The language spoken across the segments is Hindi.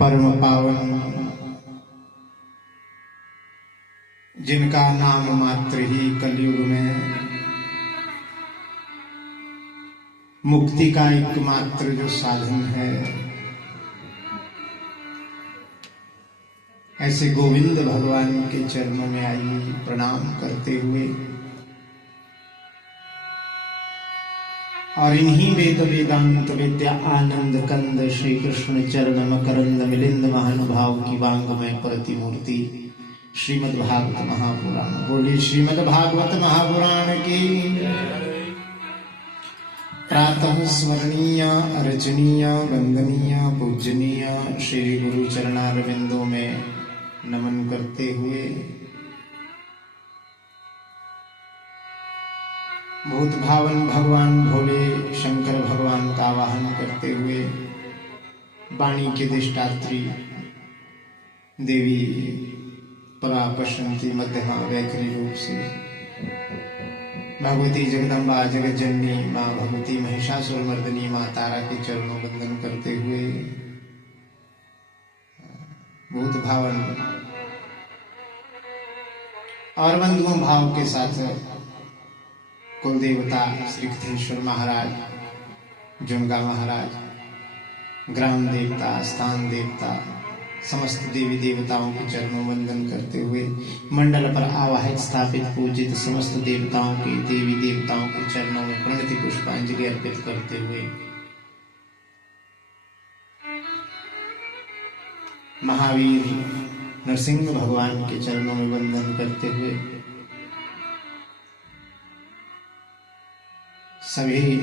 परम पावन जिनका नाम मात्र ही कलयुग में मुक्ति का एकमात्र जो साधन है, ऐसे गोविंद भगवान के चरणों में आई प्रणाम करते हुए और इन्हीं वेद वेदांत विद्या आनंद कंद श्री कृष्ण चरण मकरंद मिलिंद महानुभाव की वांगमय प्रतिमूर्ति श्रीमद् भागवत महापुराण। बोली श्रीमद् भागवत महापुराण की। प्रातः स्मरणीय अर्चनीय वंदनीय पूजनीय श्री गुरु चरणारविंदों में नमन करते हुए भूत भावन भगवान भोले शंकर भगवान का आवाहन करते हुए वाणी के अधिष्ठात्री देवी परा पश्यंती मध्यमा वैखरी रूप से भगवती जगदम्बा जगत जननी माँ भगवती महिषासुर मर्दनी माँ तारा के चरणों वंदन करते हुए भूत भावन और बंधुओं भाव के साथ कुल देवता श्री कृष्णेश्वर महाराज, जुंगा महाराज, ग्राम देवता, स्थान देवता, समस्त देवी देवताओं के चरणों वंदन करते हुए मंडल पर आवाहित स्थापित पूजित समस्त देवताओं के देवी देवताओं के चरणों में प्रणति पुष्पांजलि अर्पित करते हुए महावीर नरसिंह भगवान के चरणों में वंदन करते हुए सभी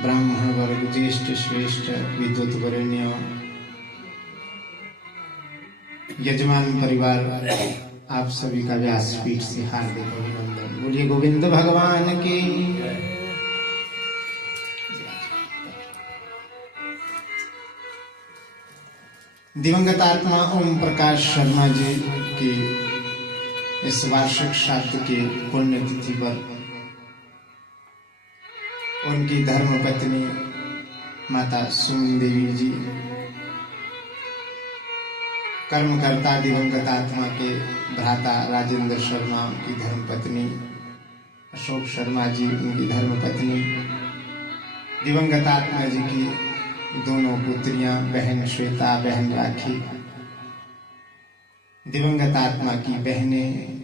ब्राह्मण वर्ग ज्येष्ठ श्रेष्ठ विद्वत वरेण्य यजमान परिवार आप सभी का व्यासपीठ से हार्दिक अभिनंदन। बोलिए गोविंद भगवान की। दिवंगत आत्मा ओम प्रकाश शर्मा जी की इस वार्षिक श्राद्ध के पुण्य तिथि पर उनकी धर्मपत्नी माता सुमन देवी जी, कर्मकर्ता दिवंगत आत्मा के भ्राता राजेंद्र शर्मा की धर्मपत्नी, अशोक शर्मा जी उनकी धर्मपत्नी, दिवंगत आत्मा जी की दोनों पुत्रियां बहन श्वेता बहन राखी, दिवंगत आत्मा की बहनें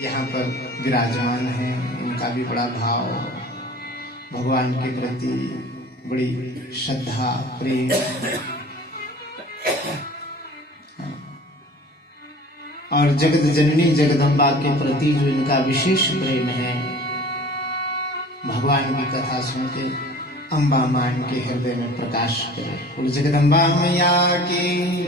यहाँ पर विराजमान हैं। उनका भी बड़ा भाव, भगवान के प्रति बड़ी श्रद्धा प्रेम और जगत जननी जगदम्बा के प्रति जो इनका विशेष प्रेम है, भगवान की कथा सुन के अम्बा मां के हृदय में प्रकाश करे। और जगदम्बा मैया की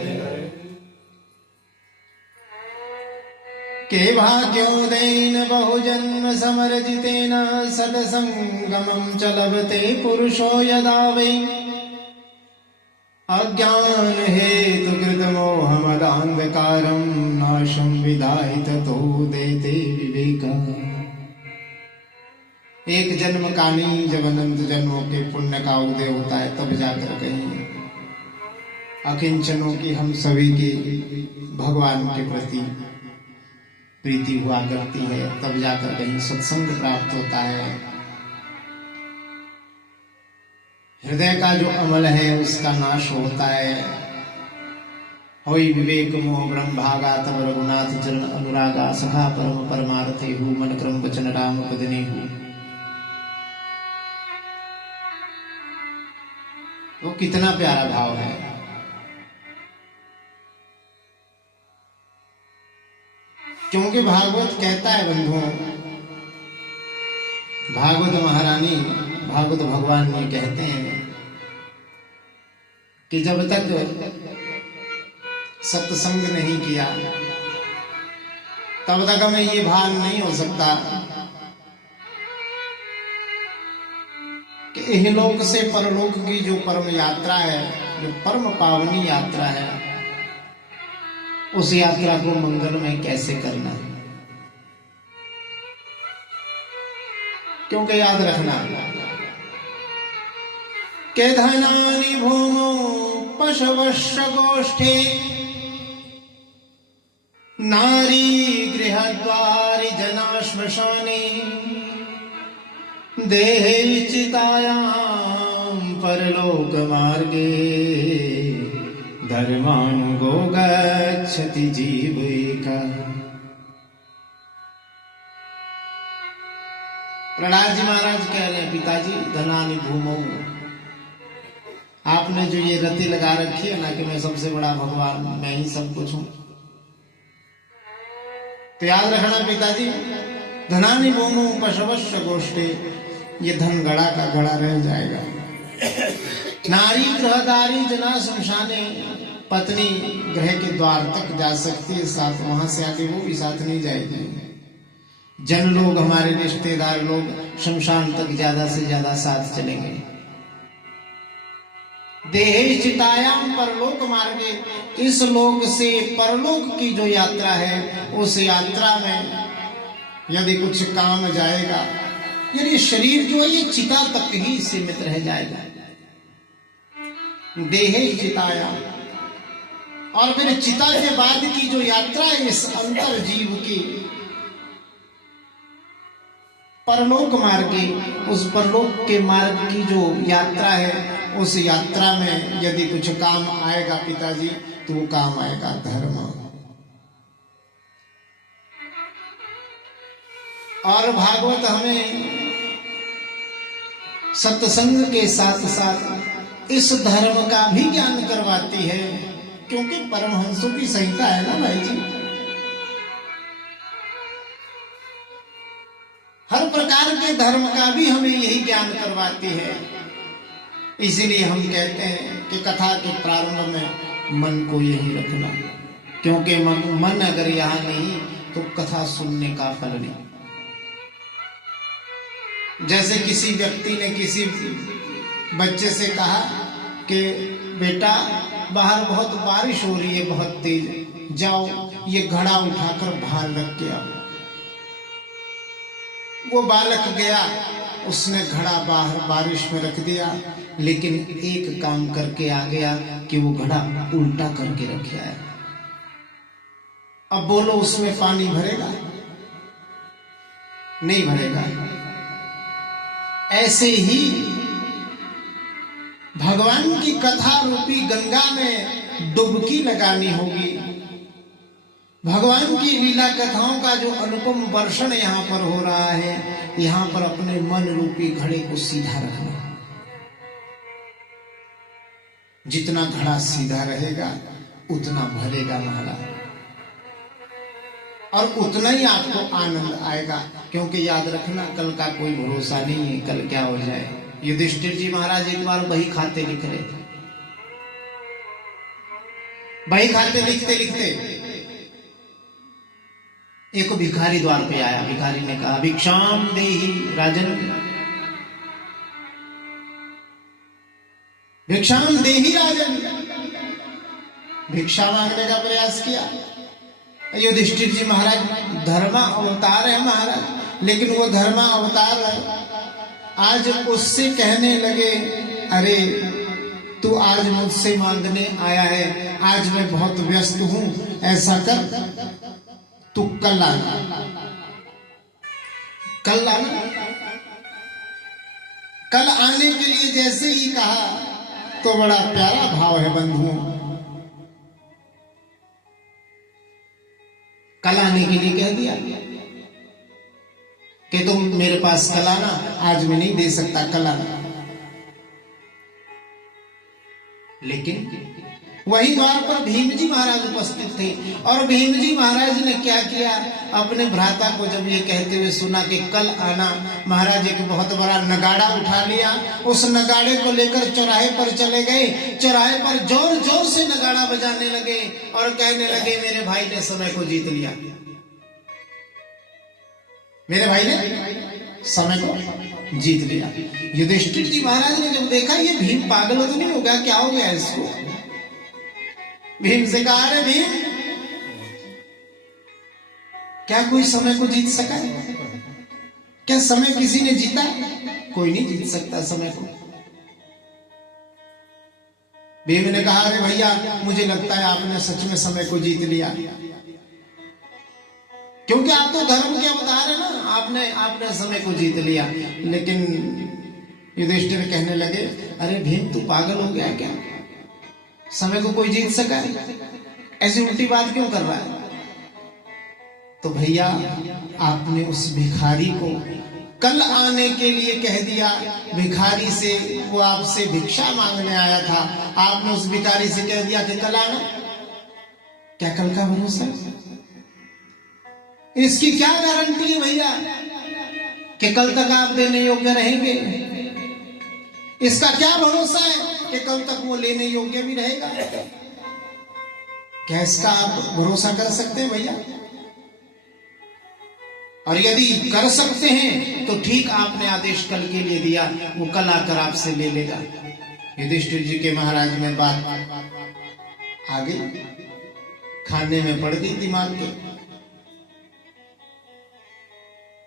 के भाग्योदयेन बहुजन्म समर्जितेन सत्संगमं च लभते पुरुषो यदा वै अज्ञान हेतु कृतमोहमदान्धकारं नाशं विदाहि ततो देते विवेका। एक जन्म का नहीं, जब अनंत जन्मों के पुण्य का उदय होता है तब जाकर कहीं अकिंचनों की हम सभी की भगवान के प्रति प्रीति हुआ करती है, तब जाकर कहीं सत्संग प्राप्त होता है। हृदय का जो अमल है उसका नाश होता है। होई विवेक मोह ब्रह्म भागा तब रघुनाथ चरण अनुरागा सखा परम परमार्थे हु मन क्रम वचन राम पदने हु। वो कितना प्यारा भाव है। क्योंकि भागवत कहता है बंधुओं, भागवत महारानी भागवत भगवान ये कहते हैं कि जब तक सत्संग नहीं किया तब तक हमें ये भान नहीं हो सकता कि इहलोक से परलोक की जो परम यात्रा है, जो परम पावनी यात्रा है, उस यात्रा को मंगलमय कैसे करना है। क्योंकि याद रखना के धनानि भूमौ पशवश्च गोष्ठे नारी गृहद्वारि जना श्मशाने देहे चितायां परलोक मार्गे धर्मानुगो गच्छति जीवैका। प्रहलाद जी महाराज कह रहे हैं, पिताजी धनानि भूमौ, आपने जो ये रति लगा रखी है ना कि मैं सबसे बड़ा भगवान, मैं ही सब कुछ हूं, तो याद रखना पिताजी, धनानि भूमौ पशवश्च गोष्ठे, ये धन गड़ा का गड़ा रह जाएगा। नारी गृहदारी जना शमशाने, पत्नी गृह के द्वार तक जा सकती है साथ, वहां से आगे वो भी साथ नहीं जाएगी। जन लोग, हमारे रिश्तेदार लोग शमशान तक ज्यादा से ज्यादा साथ चलेंगे। देहे चितायाम परलोक मार्गे, इस लोक से परलोक की जो यात्रा है, उस यात्रा में यदि कुछ काम जाएगा, यदि शरीर जो है ये चिता तक ही सीमित रह जाएगा। देहे चितायाम, और फिर चिता के बाद की जो यात्रा है इस अंतर जीव की, परलोक मार्गे, उस परलोक के मार्ग की जो यात्रा है, उस यात्रा में यदि कुछ काम आएगा पिताजी, तो वो काम आएगा धर्म। और भागवत हमें सत्संग के साथ साथ इस धर्म का भी ज्ञान करवाती है, क्योंकि परमहंसों की संहिता है ना भाई जी, हर प्रकार के धर्म का भी हमें यही ज्ञान करवाती है। इसीलिए हम कहते हैं कि कथा के प्रारंभ में मन को यही रखना, क्योंकि मन अगर यहाँ नहीं तो कथा सुनने का फल नहीं। जैसे किसी व्यक्ति ने किसी बच्चे से कहा कि बेटा बाहर बहुत बारिश हो रही है, बहुत तेज, जाओ ये घड़ा उठाकर बाहर रख के आओ। वो बालक गया, उसने घड़ा बाहर बारिश में रख दिया, लेकिन एक काम करके आ गया कि वो घड़ा उल्टा करके रखे आया। अब बोलो उसमें पानी भरेगा? नहीं भरेगा। ऐसे ही भगवान की कथा रूपी गंगा में डुबकी लगानी होगी। भगवान की लीला कथाओं का जो अनुपम वर्षण यहाँ पर हो रहा है, यहाँ पर अपने मन रूपी घड़े को सीधा रखना। जितना घड़ा सीधा रहेगा उतना भरेगा महाराज, और उतना ही आपको आनंद आएगा। क्योंकि याद रखना, कल का कोई भरोसा नहीं है, कल क्या हो जाए। युधिष्ठिर जी महाराज एक बार बही खाते लिख रहे थे, बही खाते लिखते लिखते एक भिखारी द्वार पे आया। भिखारी ने कहा, भिक्षाम देहि राजन, भिक्षाम देहि राजन, भिक्षा मांगने का प्रयास किया। युधिष्ठिर जी महाराज धर्मा अवतार है महाराज, लेकिन वो धर्मा अवतार है, आज उससे कहने लगे, अरे तू आज मुझसे मांगने आया है, आज मैं बहुत व्यस्त हूं, ऐसा कर तू कल आना, कल आना। कल आने के लिए जैसे ही कहा तो बड़ा प्यारा भाव है बंधुओं। कल आने के लिए कह दिया कि तुम मेरे पास कल आना, आज मैं नहीं दे सकता, कल आना। लेकिन वही द्वार पर भीम जी महाराज उपस्थित थे, और भीम जी महाराज ने क्या किया, अपने भ्राता को जब ये कहते हुए सुना कि कल आना, महाराज एक बहुत बड़ा नगाड़ा उठा लिया, उस नगाड़े को लेकर चौराहे पर चले गए। चौराहे पर जोर जोर से नगाड़ा बजाने लगे और कहने लगे, मेरे भाई ने समय को जीत लिया, मेरे भाई ने समय को जीत लिया। युधिष्ठिर जी महाराज ने जब देखा ये भीम पागल तो नहीं हो गया, क्या हो गया इसको। भीम से कहा, अरे भीम, क्या कोई समय को जीत सका है? क्या समय किसी ने जीता? कोई नहीं जीत सकता समय को। भीम ने कहा, अरे भैया मुझे लगता है आपने सच में समय को जीत लिया, क्योंकि आप तो धर्म के अवतार है ना, आपने समय को जीत लिया। लेकिन युधिष्ठिर कहने लगे, अरे भीम तू पागल हो गया क्या, समय को कोई जीत सका है? ऐसी उल्टी बात क्यों कर रहा है? तो भैया आपने उस भिखारी को कल आने के लिए कह दिया, भिखारी से, वो आपसे भिक्षा मांगने आया था, आपने उस भिखारी से कह दिया कि कल आना। क्या कल का भरोसा? इसकी क्या गारंटी है भैया कि कल तक आप देने योग्य रहेंगे? इसका क्या भरोसा है कि कल तक वो लेने योग्य भी रहेगा? क्या इसका आप भरोसा कर सकते हैं भैया? और यदि कर सकते हैं तो ठीक आपने आदेश कल के लिए दिया, वो कल आकर आपसे ले लेगा। युधिष्ठिर जी के महाराज में बात आ गई, खाने में पड़ गई दिमाग के।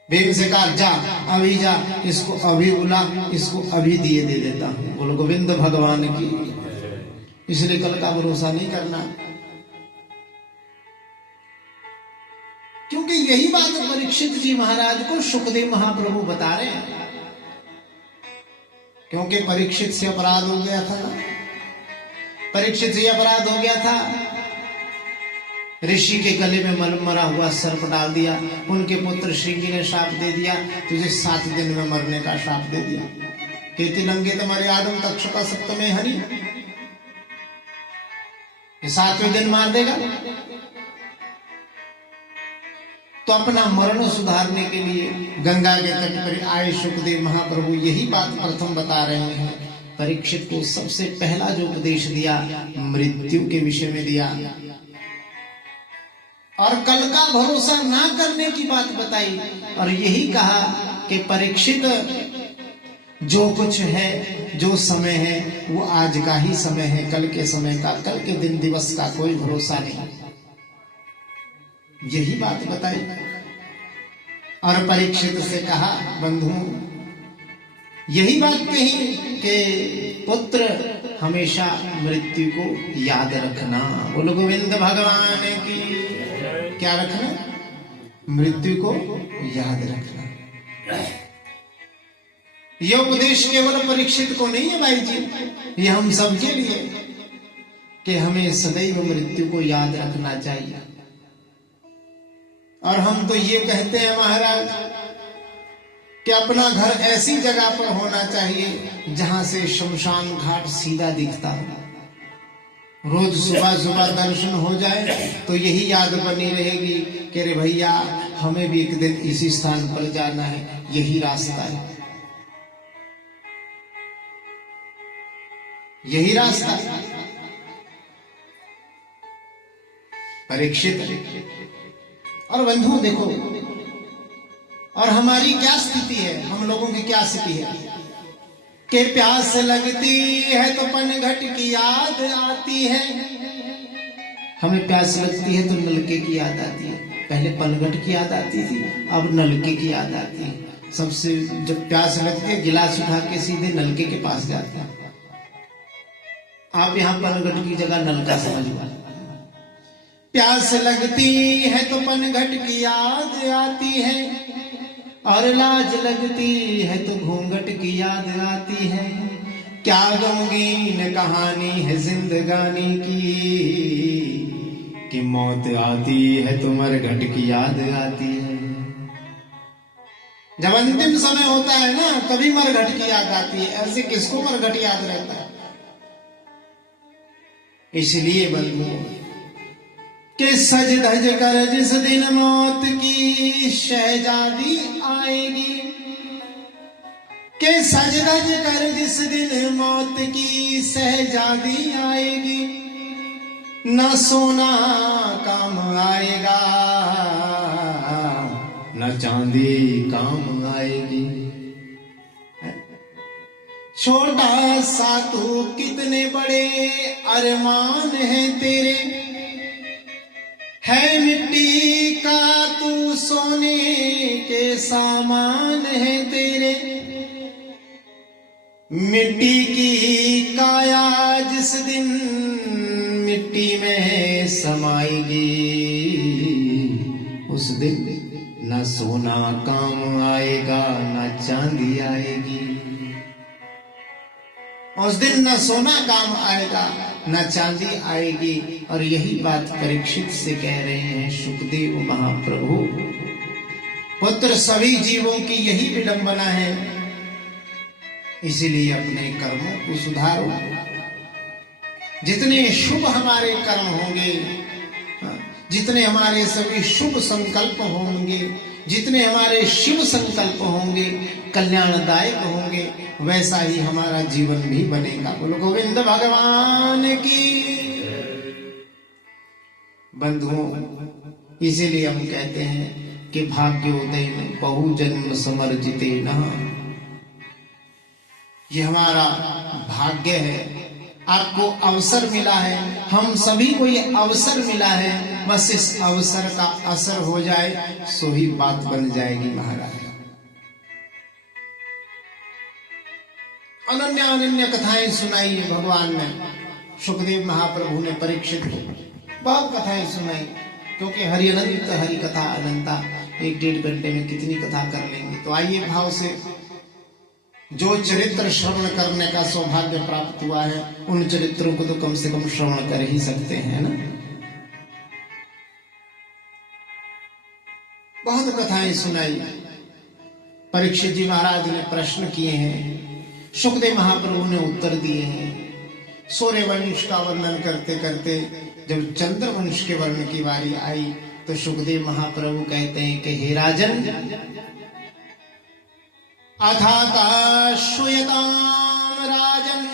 भीम से कहा, जा अभी जा, इसको अभी बुला, इसको अभी दिए दे देता हूं। बोलो गोविंद भगवान की। इसलिए कल का भरोसा नहीं करना, क्योंकि यही बात परीक्षित जी महाराज को सुखदेव महाप्रभु बता रहे हैं। क्योंकि परीक्षित से अपराध हो गया था ना, परीक्षित से अपराध हो गया था, ऋषि के गले में मरा हुआ सर्प डाल दिया, उनके पुत्र श्रृंगी ने श्राप दे दिया, तुझे 7 दिन में मरने का श्राप दे दिया। कहते लंगे तुम्हारे आदम तक्षका सप्तमे हरि, 7वें दिन मार देगा। तो अपना मरण सुधारने के लिए गंगा के तट पर आए सुखदेव महाप्रभु यही बात प्रथम बता रहे हैं। परीक्षित को सबसे पहला जो उपदेश दिया, मृत्यु के विषय में दिया, और कल का भरोसा ना करने की बात बताई, और यही कहा कि परीक्षित जो कुछ है, जो समय है, वो आज का ही समय है, कल के समय का, कल के दिन दिवस का कोई भरोसा नहीं। यही बात बताई। और परीक्षित से कहा, बंधु यही बात कही कि पुत्र हमेशा मृत्यु को याद रखना। बोलो गोविंद भगवान की। क्या रखना? मृत्यु को याद रखना। यह उपदेश केवल परीक्षित को नहीं है भाई जी, ये हम सबके लिए कि हमें सदैव मृत्यु को याद रखना चाहिए। और हम तो ये कहते हैं महाराज कि अपना घर ऐसी जगह पर होना चाहिए जहां से शमशान घाट सीधा दिखता हो। रोज सुबह सुबह दर्शन हो जाए तो यही याद बनी रहेगी कि रे भैया हमें भी एक दिन इसी स्थान पर जाना है, यही रास्ता है, यही रास्ता। परीक्षित और बंधु देखो, और हमारी क्या स्थिति है, हम लोगों की क्या स्थिति है कि प्यास लगती है तो पनघट की याद आती है। हमें प्यास लगती है तो नलके की याद आती है। पहले पनघट की याद आती थी, अब नलके की याद आती है। सबसे जब प्यास लगती है गिलास उठा के सीधे नलके के पास जाते हैं। आप यहाँ पनघट की जगह नलका समझ। प्यास लगती है तो पनघट की याद आती है, और लाज लगती है तो घूंघट की याद आती है। क्या गमगीन कहानी है जिंदगानी की, कि मौत आती है तो मरघट की याद आती है। जब अंतिम समय होता है ना, तभी मरघट की याद आती है। ऐसे किसको मरघट याद रहता है? इसलिए बंधुओं कि सज धज कर जिस दिन मौत की शहजादी आएगी, कि सज धज कर जिस दिन मौत की शहजादी आएगी, न सोना काम आएगा न चांदी काम आएगी। छोटा सा तू कितने बड़े अरमान है तेरे, है मिट्टी का तू सोने के सामान है तेरे। मिट्टी की काया जिस दिन सोना काम आएगा न चांदी आएगी। उस दिन न सोना काम आएगा न चांदी आएगी। और यही बात परीक्षित से कह रहे हैं सुखदेव महाप्रभु। पुत्र सभी जीवों की यही विडंबना है, इसीलिए अपने कर्मों को सुधारो। जितने शुभ हमारे कर्म होंगे, जितने हमारे सभी शुभ संकल्प होंगे, जितने हमारे शिव संकल्प होंगे, कल्याणदायक होंगे, वैसा ही हमारा जीवन भी बनेगा। बोलो गोविंद भगवान की। बंधुओं, इसीलिए हम कहते हैं कि भाग्योदय में बहु जन्म समर्जिते न। ये हमारा भाग्य है, आपको अवसर मिला है, हम सभी को ये अवसर मिला है, बस इस अवसर का असर हो जाए सो ही बात बन जाएगी महाराज। अनन्य अनन्य कथाएं सुनाई है भगवान ने, सुखदेव महाप्रभु ने परीक्षित को बहुत कथाएं सुनाई, क्योंकि हरि अनंत हरि कथा अनंता। 1-1.5 घंटे में कितनी कथा कर लेंगे। तो आइए भाव से, जो चरित्र श्रवण करने का सौभाग्य प्राप्त हुआ है, उन चरित्रों को तो कम से कम श्रवण कर ही सकते हैं ना। बहुत कथाएं सुनाई, परीक्षित जी महाराज ने प्रश्न किए हैं, सुखदेव महाप्रभु ने उत्तर दिए हैं। सूर्य वंश का वर्णन करते करते जब चंद्र वंश के वर्ण की बारी आई तो सुखदेव महाप्रभु कहते हैं कि हे राजन, अथाता श्रूयताम राजन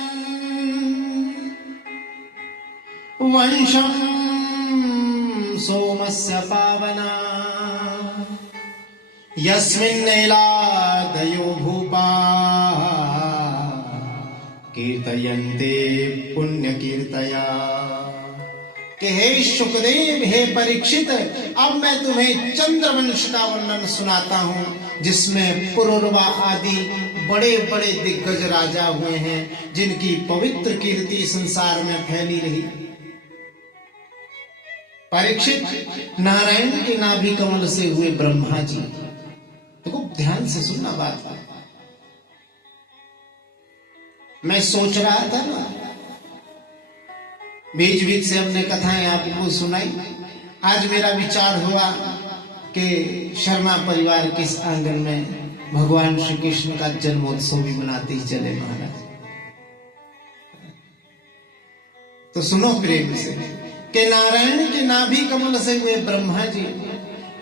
वंशम सोमस्य पावना यस्मिन्नेलादयो भूपा कीर्तयन्ते पुण्य कीर्तया। कि हे सुखदेव, हे परीक्षित, अब मैं तुम्हें चंद्रवंश का वर्णन सुनाता हूं, जिसमें पुरुरवा आदि बड़े बड़े दिग्गज राजा हुए हैं, जिनकी पवित्र कीर्ति संसार में फैली रही। परीक्षित, नारायण के नाभि कमल से हुए ब्रह्मा जी। देखो ध्यान से सुनना बात। मैं सोच रहा था ना, बीच बीच से हमने कथाएं आपको सुनाई। आज मेरा विचार हुआ कि शर्मा परिवार के इस आंगन में भगवान श्री कृष्ण का जन्मोत्सव भी मनाते ही चले महाराज। तो सुनो प्रेम से कि नारायण के नाभि कमल से हुए ब्रह्मा जी,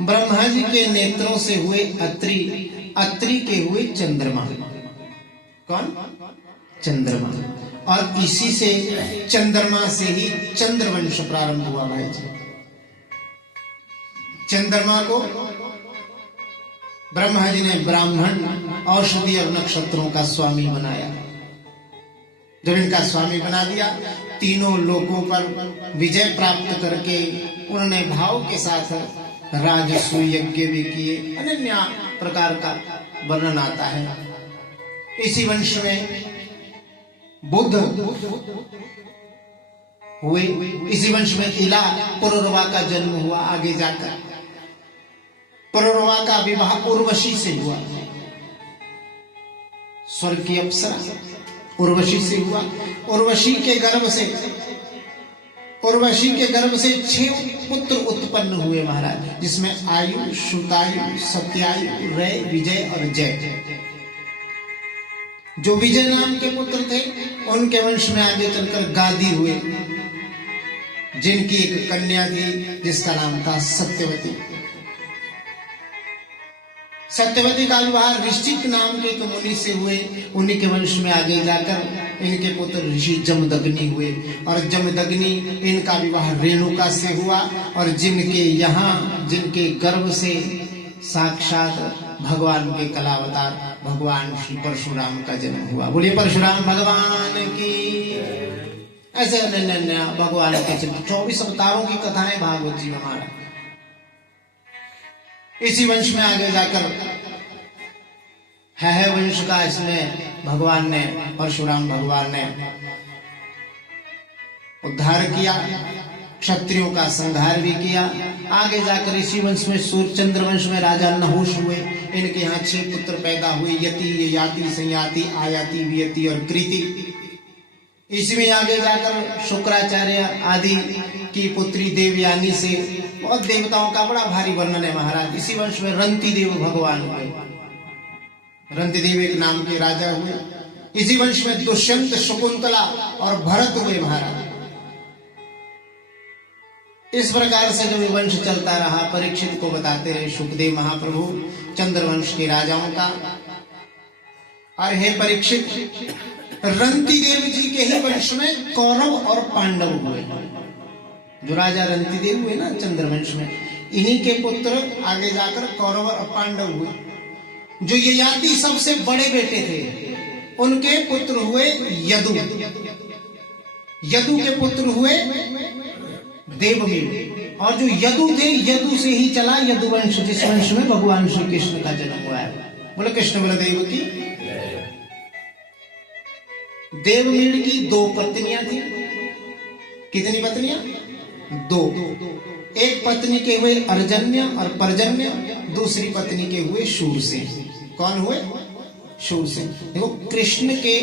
ब्रह्मा जी के नेत्रों से हुए अत्रि, अत्रि के हुए चंद्रमा। कौन? चंद्रमा। और इसी से चंद्रमा से ही चंद्रवंश प्रारंभ हुआ भाई जी। चंद्रमा को ब्रह्मा जी ने ब्राह्मण, औषधि और नक्षत्रों का स्वामी बनाया। जब इनका स्वामी बना दिया, तीनों लोकों पर विजय प्राप्त करके उन्होंने भाव के साथ राजसूय यज्ञ भी किए। अनन्य प्रकार का वर्णन आता है। इसी वंश में बुद्ध हुए, इसी वंश में इला पुरुरवा का जन्म हुआ। आगे जाकर पुरुरवा का विवाह उर्वशी से हुआ, स्वर्ग की अप्सरा उर्वशी से हुआ। उर्वशी के गर्भ से 6 पुत्र उत्पन्न हुए महाराज, जिसमें आयु, श्रुतायु, सत्यायु, रय, विजय और जय। जो विजय नाम के पुत्र थे, उनके वंश में आगे चलकर गादी हुए, जिनकी एक कन्या थी जिसका नाम था सत्यवती। सत्यवती का विवाह ऋषिक नाम के एक मुनि से हुए। उन्हीं के वंश में आगे जाकर इनके पुत्र ऋषि जमदग्नि हुए, और जमदग्नि इनका विवाह रेणुका से हुआ, और जिनके गर्भ से साक्षात भगवान के कलावतार भगवान श्री परशुराम का जन्म हुआ। बोलिए परशुराम भगवान की। ऐसे अनन्य भगवान के 24 अवतारों की कथाएं भागवत जी हमारा। इसी वंश में आगे जाकर है वंश का, इसमें भगवान ने, परशुराम भगवान ने उद्धार किया। क्षत्रियों का संहार भी किया। आगे जाकर इसी वंश में सूर्यचंद्र वंश में राजा नहुष हुए। इनके यहाँ 6 पुत्र पैदा हुए, यति, ययाति, संयाति, आयाति, वियति और कृति। इसमें आगे जाकर शुक्राचार्य आदि की पुत्री देवयानी से बहुत देवताओं का बड़ा भारी वर्णन है महाराज। इसी वंश में रंति देव भगवान हुए। रंति देव एक नाम के राजा हुए। इसी वंश में दुष्यंत, शकुंतला और भरत हुए महाराज। इस प्रकार से जब वंश चलता रहा, परीक्षित को बताते रहे सुखदेव महाप्रभु चंद्रवंश के राजाओं का। और हे परीक्षित, रंति देव जी के ही वंश में कौरव और पांडव हुए। जो राजा रंति देव हुए ना चंद्रवंश में, इन्हीं के पुत्र आगे जाकर कौरव और पांडव हुए। जो ययाति सबसे बड़े बेटे थे, उनके पुत्र हुए यदु। यदु के पुत्र हुए देवमीर। और जो यदु थे, यदु से ही चला यदुवंश, जिस वंश में भगवान श्री कृष्ण का जन्म हुआ है। बोलो कृष्ण बलदेव की। देवमीर की 2 पत्नियां थी। कितनी पत्नियां? 2। एक पत्नी के हुए अर्जन्य और पर्जन्य, दूसरी पत्नी के हुए शूरसेन। कौन हुए? शूरसेन। देखो, कृष्ण के,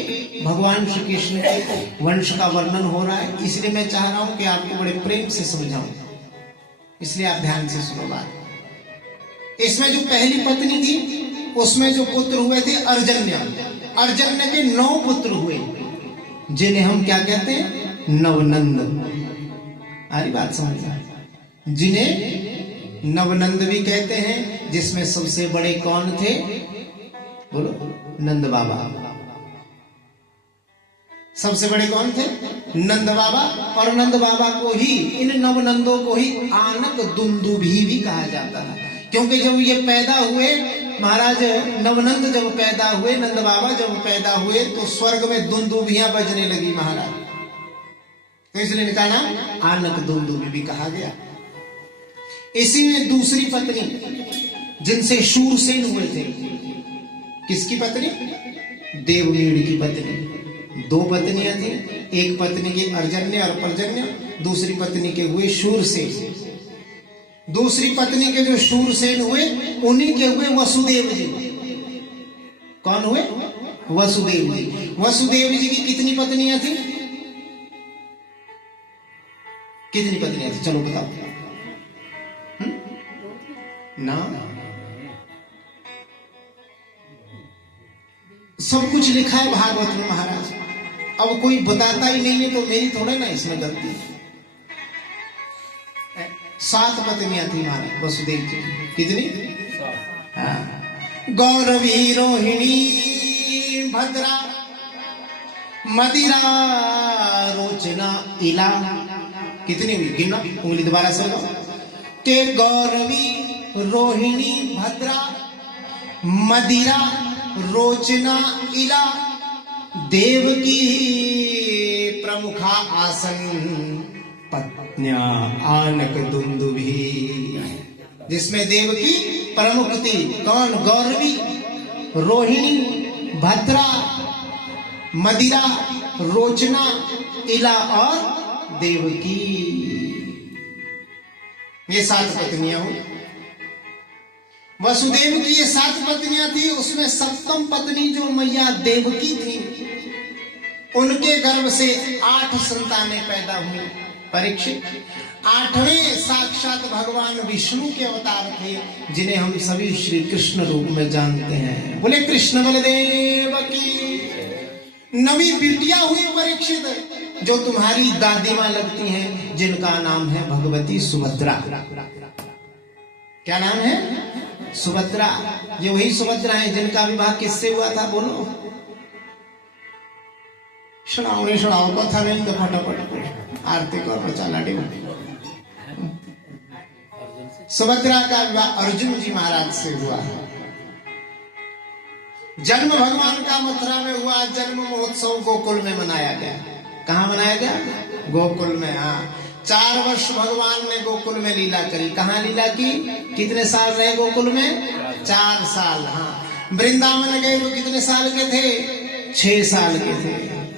भगवान श्री कृष्ण के वंश का वर्णन हो रहा है, इसलिए मैं चाह रहा हूं कि आपको बड़े प्रेम से समझाऊं, इसलिए आप ध्यान से सुनो बात। इसमें जो पहली पत्नी थी, उसमें जो पुत्र हुए थे अर्जन्य। अर्जन्य के 9 पुत्र हुए, जिन्हें हम क्या कहते हैं? नवनंद। आरी बात समझना, जिन्हें नवनंद भी कहते हैं। जिसमें सबसे बड़े कौन थे? बोलो, नंद बाबा। सबसे बड़े कौन थे? नंद बाबा। और नंद बाबा को ही, इन नवनंदों को ही आनक दुंदुभी भी कहा जाता है। क्योंकि जब ये पैदा हुए महाराज, नवनंद जब पैदा हुए, नंद बाबा जब पैदा हुए, तो स्वर्ग में दुंदुभियां बजने लगी महाराज। तो इसलिए इनका नाम आनक दुंदुभी भी कहा गया। इसी में दूसरी पत्नी, जिनसे शूरसेन हुए थे, किसकी पत्नी? देवमीर की पत्नी। 2 पत्नियां थी। एक पत्नी की अर्जन्य और पर्जन्य, दूसरी पत्नी के हुए शूरसेन। दूसरी पत्नी के जो शूरसेन हुए, उन्हीं के हुए वसुदेव जी। कौन हुए? वसुदेव जी। वसुदेव जी की कितनी पत्नियां थी? कितनी पत्नियां थी? चलो बताओ ना। सब कुछ लिखा है भागवत में महाराज। अब कोई बताता ही नहीं है, तो मेरी थोड़े ना इसमें गलती। 7 पत्नियां थी महाराज वसुदेव जी। कितनी? हाँ। गौरवी, रोहिणी, भद्रा, मदिरा, रोचना, इला। कितनी हुई? गिनना, उंगली दोबारा से लगाओ। के गौरवी, रोहिणी, भद्रा, मदिरा, रोचना, इला, देवकी प्रमुखा आसन, पत्न्या आनक दुंदुभी। जिसमें देवकी प्रमुख थी। कौन? गौरवी, रोहिणी, भद्रा, मदिरा, रोचना, इला और देवकी। ये 7 पत्नियां हुई। वसुदेव की ये 7 पत्नियां थी। उसमें 7वीं पत्नी जो मैया देवकी थी, उनके गर्भ से 8 संतानें पैदा हुई। परीक्षित 8वें साक्षात भगवान विष्णु के अवतार थे, जिन्हें हम सभी श्री कृष्ण रूप में जानते हैं। बोले कृष्ण बलदेव की। 9वीं बिटिया हुई परीक्षित, जो तुम्हारी दादी मां लगती हैं, जिनका नाम है भगवती सुभद्रा। क्या नाम है? सुभद्रा। ये वही सुभद्रा है जिनका विवाह किससे हुआ था? बोलो। सुनाओ रे सुनाओ, कथा नहीं तो फटाफट आरती को बचा लाडी। सुभद्रा का विवाह अर्जुन जी महाराज से हुआ। जन्म भगवान का मथुरा में हुआ। जन्म महोत्सव गोकुल में मनाया गया। कहाँ मनाया गया? गोकुल में। हाँ, 4 वर्ष भगवान ने गोकुल में लीला करी। कहाँ लीला की? कितने साल रहे गोकुल में? 4 साल। हाँ, वृंदावन गए तो कितने साल के थे? 6 साल के थे।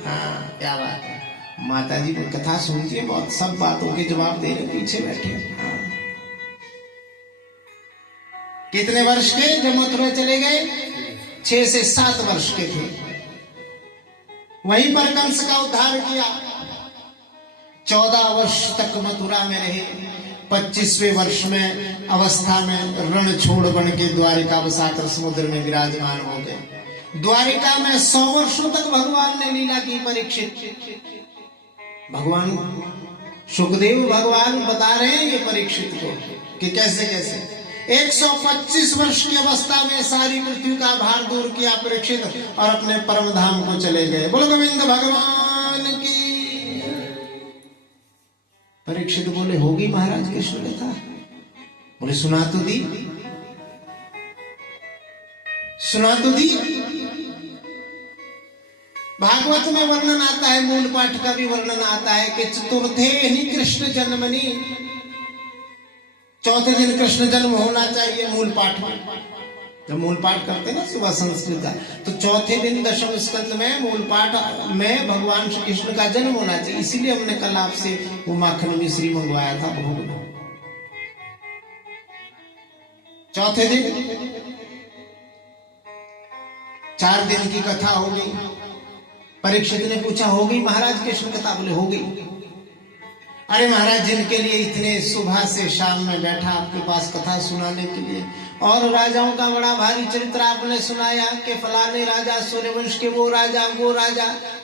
हाँ, क्या बात है। माता जी को कथा सुनती है, बहुत सब बातों के जवाब दे रहे, पीछे बैठे। कितने वर्ष के जब मथुरा चले गए? 6 से 7 वर्ष के थे। वहीं पर कंस का उद्धार किया। 14 वर्ष तक मथुरा में रहे। 25वें वर्ष में अवस्था में रण छोड़ बन के द्वारिका बसाकर समुद्र में विराजमान हो गए। द्वारिका में 100 वर्षों तक भगवान ने लीला की। परीक्षित भगवान सुखदेव भगवान बता रहे हैं ये परीक्षित को कि कैसे कैसे 125 वर्ष की अवस्था में सारी पृथ्वी का भार दूर किया परीक्षित और अपने परम धाम को चले गए। बोलो गोविंद भगवान की। परीक्षित बोले होगी महाराज कृष्ण कथा? बोले सुना तो दी, सुना तो दी। भागवत में वर्णन आता है, मूल पाठ का भी वर्णन आता है कि चतुर्थे ही कृष्ण जन्मनि, चौथे दिन कृष्ण जन्म होना चाहिए मूल पाठ में। जब मूल पाठ करते ना सुबह संस्कृत का, तो चौथे दिन दशम स्कंद में मूल पाठ में भगवान श्री कृष्ण का जन्म होना चाहिए। इसीलिए हमने कल आपसे वो माखन मिश्री मंगवाया था भोग में। चौथे दिन 4 दिन की कथा हो गई। परीक्षित ने पूछा हो गई महाराज कृष्ण कथा? बोले हो गई। अरे महाराज, जिनके लिए इतने सुबह से शाम में बैठा आपके पास कथा सुनाने के लिए, और राजाओं का बड़ा भारी चरित्र आपने सुनाया कि फलाने राजा सूर्यवंश के वो राजा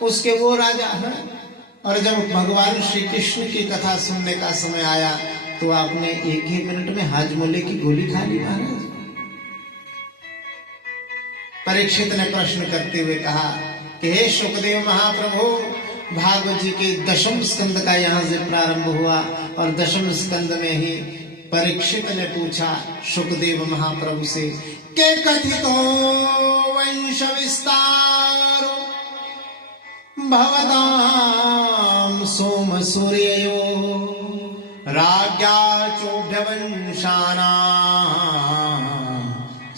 उसके वो राजा है। और जब भगवान श्री कृष्ण की कथा सुनने का समय आया तो आपने 1 मिनट में हाजमोले की गोली खा ली महाराज। परीक्षित ने प्रश्न करते हुए कहा कि हे शुकदेव महाप्रभु, भागवत जी के दशम स्कंद का यहाँ से प्रारंभ हुआ और दशम स्कंद में ही परीक्षित ने पूछा शुकदेव महाप्रभु से के कथितो वंश विस्तारो भवताम सोम सूर्यो राज्ञा चोभ्यवंशाना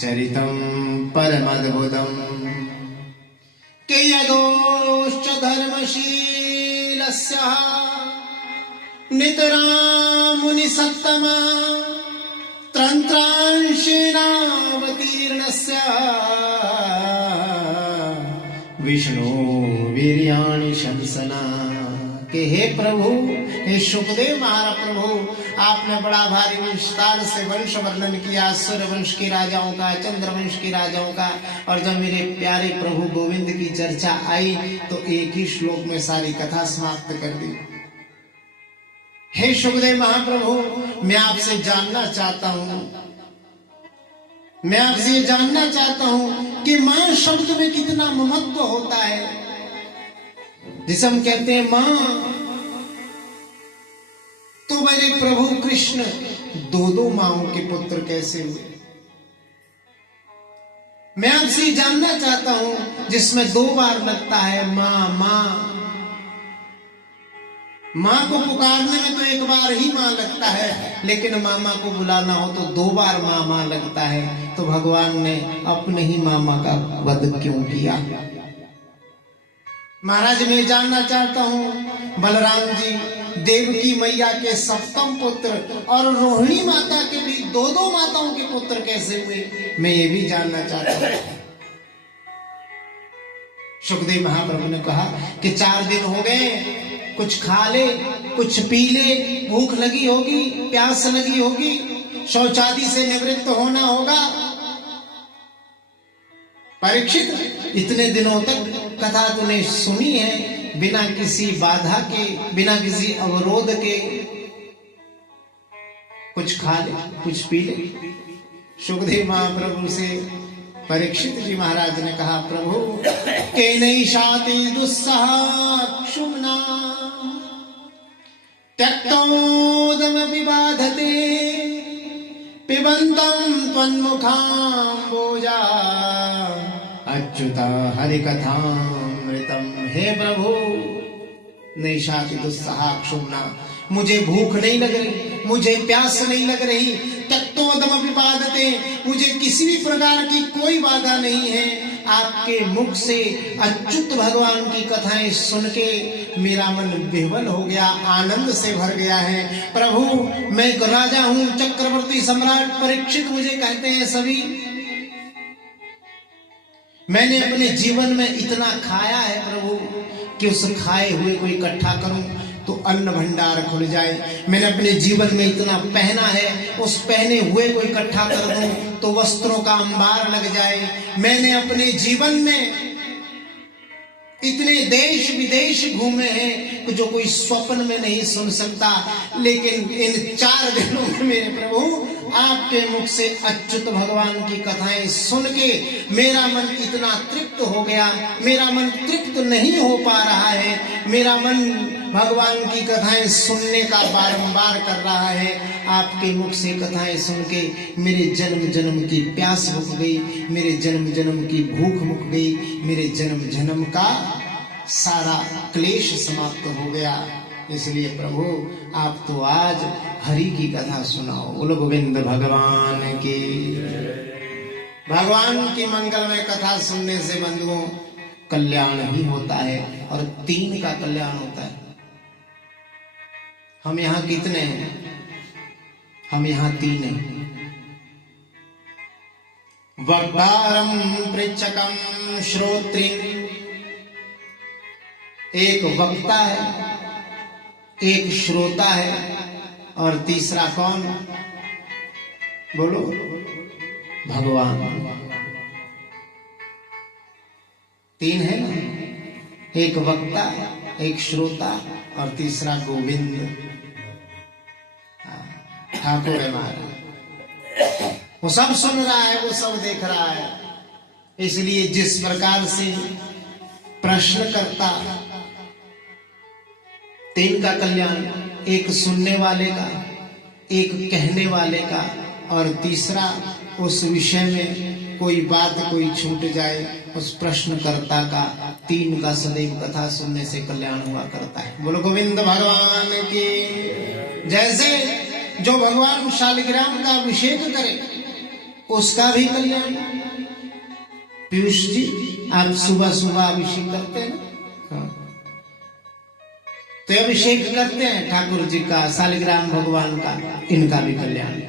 चरितम परमद्भुतम के यदोश्च धर्मशीलस्य नितरां मुनिसत्तमा तंत्रांशेनावतीर्णस्य विष्णु वीर्याणि शंसना। कि हे प्रभु, हे शुकदेव महाप्रभु, आपने बड़ा भारी विस्तार से वंश वर्णन किया, सूर्यवंश के राजाओं का, चंद्रवंश के राजाओं का। और जब मेरे प्यारे प्रभु गोविंद की चर्चा आई तो एक ही श्लोक में सारी कथा समाप्त कर दी। हे शुकदेव महाप्रभु, मैं आपसे जानना चाहता हूं, मैं आपसे ये जानना चाहता हूं कि मां शब्द में कितना महत्व होता है। जिसे हम कहते हैं मां, तो मेरे प्रभु कृष्ण 2 माओं के पुत्र कैसे हुए? मैं आपसे जानना चाहता हूं जिसमें 2 बार लगता है मां मां। मां को पुकारने में तो 1 बार ही मां लगता है, लेकिन मामा को बुलाना हो तो 2 बार मामा लगता है। तो भगवान ने अपने ही मामा का वध क्यों किया? महाराज, मैं जानना चाहता हूं बलराम जी देवकी मैया के 7म पुत्र और रोहिणी माता के भी 2 माताओं के पुत्र कैसे हुए? मैं ये भी जानना चाहता हूं। सुखदेव महाप्रभु ने कहा कि 4 दिन हो गए, कुछ खा ले, कुछ पी ले, भूख लगी होगी, प्यास लगी होगी, शौचादि से निवृत्त होना होगा। परीक्षित, इतने दिनों तक कथा तूने सुनी है बिना किसी बाधा के, बिना किसी अवरोध के, कुछ खा ले, कुछ पी ले। सुखदेव महाप्रभु से परीक्षित जी महाराज ने कहा, प्रभु केनैषाति दुस्सहा क्षुम्ना त्यक्तोदमपि बाधते पिबन्तं त्वन्मुखाम्बोजा अच्युता हरिकथामृतम। हे प्रभु, नैषाति दुस्सहा क्षुम्ना, मुझे भूख नहीं लग रही, मुझे प्यास नहीं लग रही। त्यक्तोदमपि बाधते, मुझे किसी भी प्रकार की कोई बाधा नहीं है। आपके मुख से अच्युत भगवान की कथाएं सुन के मेरा मन विह्वल हो गया, आनंद से भर गया है। प्रभु मैं एक राजा हूं, चक्रवर्ती सम्राट परीक्षित मुझे कहते हैं सभी। मैंने अपने जीवन में इतना खाया है प्रभु कि उस खाए हुए को इकट्ठा करूं तो अन्न भंडार खुल जाए। मैंने अपने जीवन में इतना पहना है, उस पहने हुए को इकट्ठा कर दूं तो वस्त्रों का अंबार लग जाए। मैंने अपने जीवन में इतने देश विदेश घूमे हैं कि जो कोई स्वप्न में नहीं सुन सकता, लेकिन इन 4 दिनों में मेरे प्रभु आपके मुख से अच्युत भगवान की कथाएं सुन के मेरा मन इतना तृप्त हो गया। मेरा मन तृप्त नहीं हो पा रहा है, मेरा मन भगवान की कथाएं सुनने का बारंबार कर रहा है। आपके मुख से कथाएं सुन के मेरे जन्म जन्म की प्यास मुक गई, मेरे जन्म जन्म की भूख मुक गई, मेरे जन्म जन्म का सारा क्लेश समाप्त हो गया। इसलिए प्रभु आप तो आज हरि की कथा सुनाओ। बोलो गोविंद भगवान की। भगवान की मंगलमय कथा सुनने से बंधुओं कल्याण ही होता है, और 3 का कल्याण होता है। हम यहाँ कितने हैं? हम यहाँ 3 हैं। वक्तारम पृच्छकम श्रोत्रिम, एक वक्ता है, एक श्रोता है, और तीसरा कौन? बोलो, भगवान। 3 है ना, एक वक्ता, एक श्रोता और तीसरा गोविंद ठाकुर है महाराज। वो सब सुन रहा है, वो सब देख रहा है। इसलिए जिस प्रकार से प्रश्न करता 3 का कल्याण, एक सुनने वाले का, एक कहने वाले का, और तीसरा उस विषय में कोई बात कोई छूट जाए उस प्रश्नकर्ता का। 3 का सदैव कथा सुनने से कल्याण हुआ करता है। बोलो गोविंद भगवान की। जैसे जो भगवान शालिग्राम का अभिषेक करे उसका भी कल्याण। पीयूष जी आप सुबह सुबह अभिषेक करते हैं ना? तो अभिषेक करते हैं ठाकुर जी का, शालिग्राम भगवान का, इनका भी कल्याण।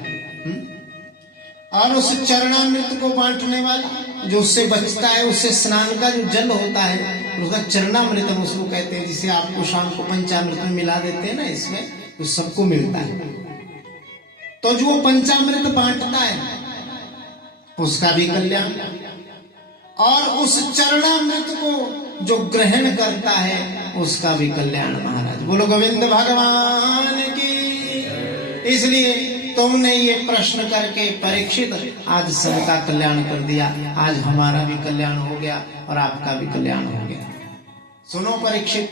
और उस चरणामृत को बांटने वाला जो उससे बचता है, उससे स्नान का जो जल होता है उसका चरणामृत हम उसको कहते हैं, जिसे आपको शाम को पंचामृत में मिला देते हैं ना, इसमें तो सबको मिलता है। तो जो पंचामृत बांटता है उसका भी कल्याण, और उस चरणामृत को जो ग्रहण करता है उसका भी कल्याण महाराज। बोलो गोविंद भगवान की। इसलिए तुमने ये प्रश्न करके परीक्षित आज सबका कल्याण कर दिया। आज हमारा भी कल्याण हो गया और आपका भी कल्याण हो गया। सुनो परीक्षित,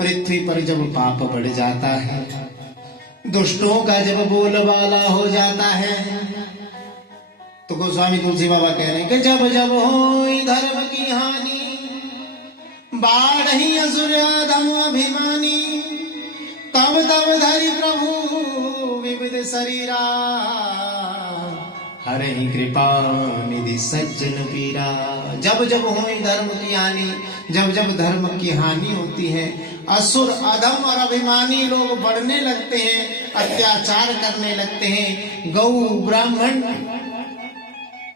पृथ्वी पर जब पाप बढ़ जाता है, दुष्टों का जब बोलबाला हो जाता है, तो गोस्वामी तुलसी बाबा कह रहे हैं कि जब जब हो धर्म की हानि, बाढ़ ही असुर अधम अभिमानी, तब तब धरि प्रभु विविध शरीरा, हरे ही कृपा निधि सज्जन पीरा। जब जब हो धर्म की हानि, जब जब धर्म की हानि होती है, असुर अधम और अभिमानी लोग बढ़ने लगते हैं, अत्याचार करने लगते हैं, गौ ब्राह्मण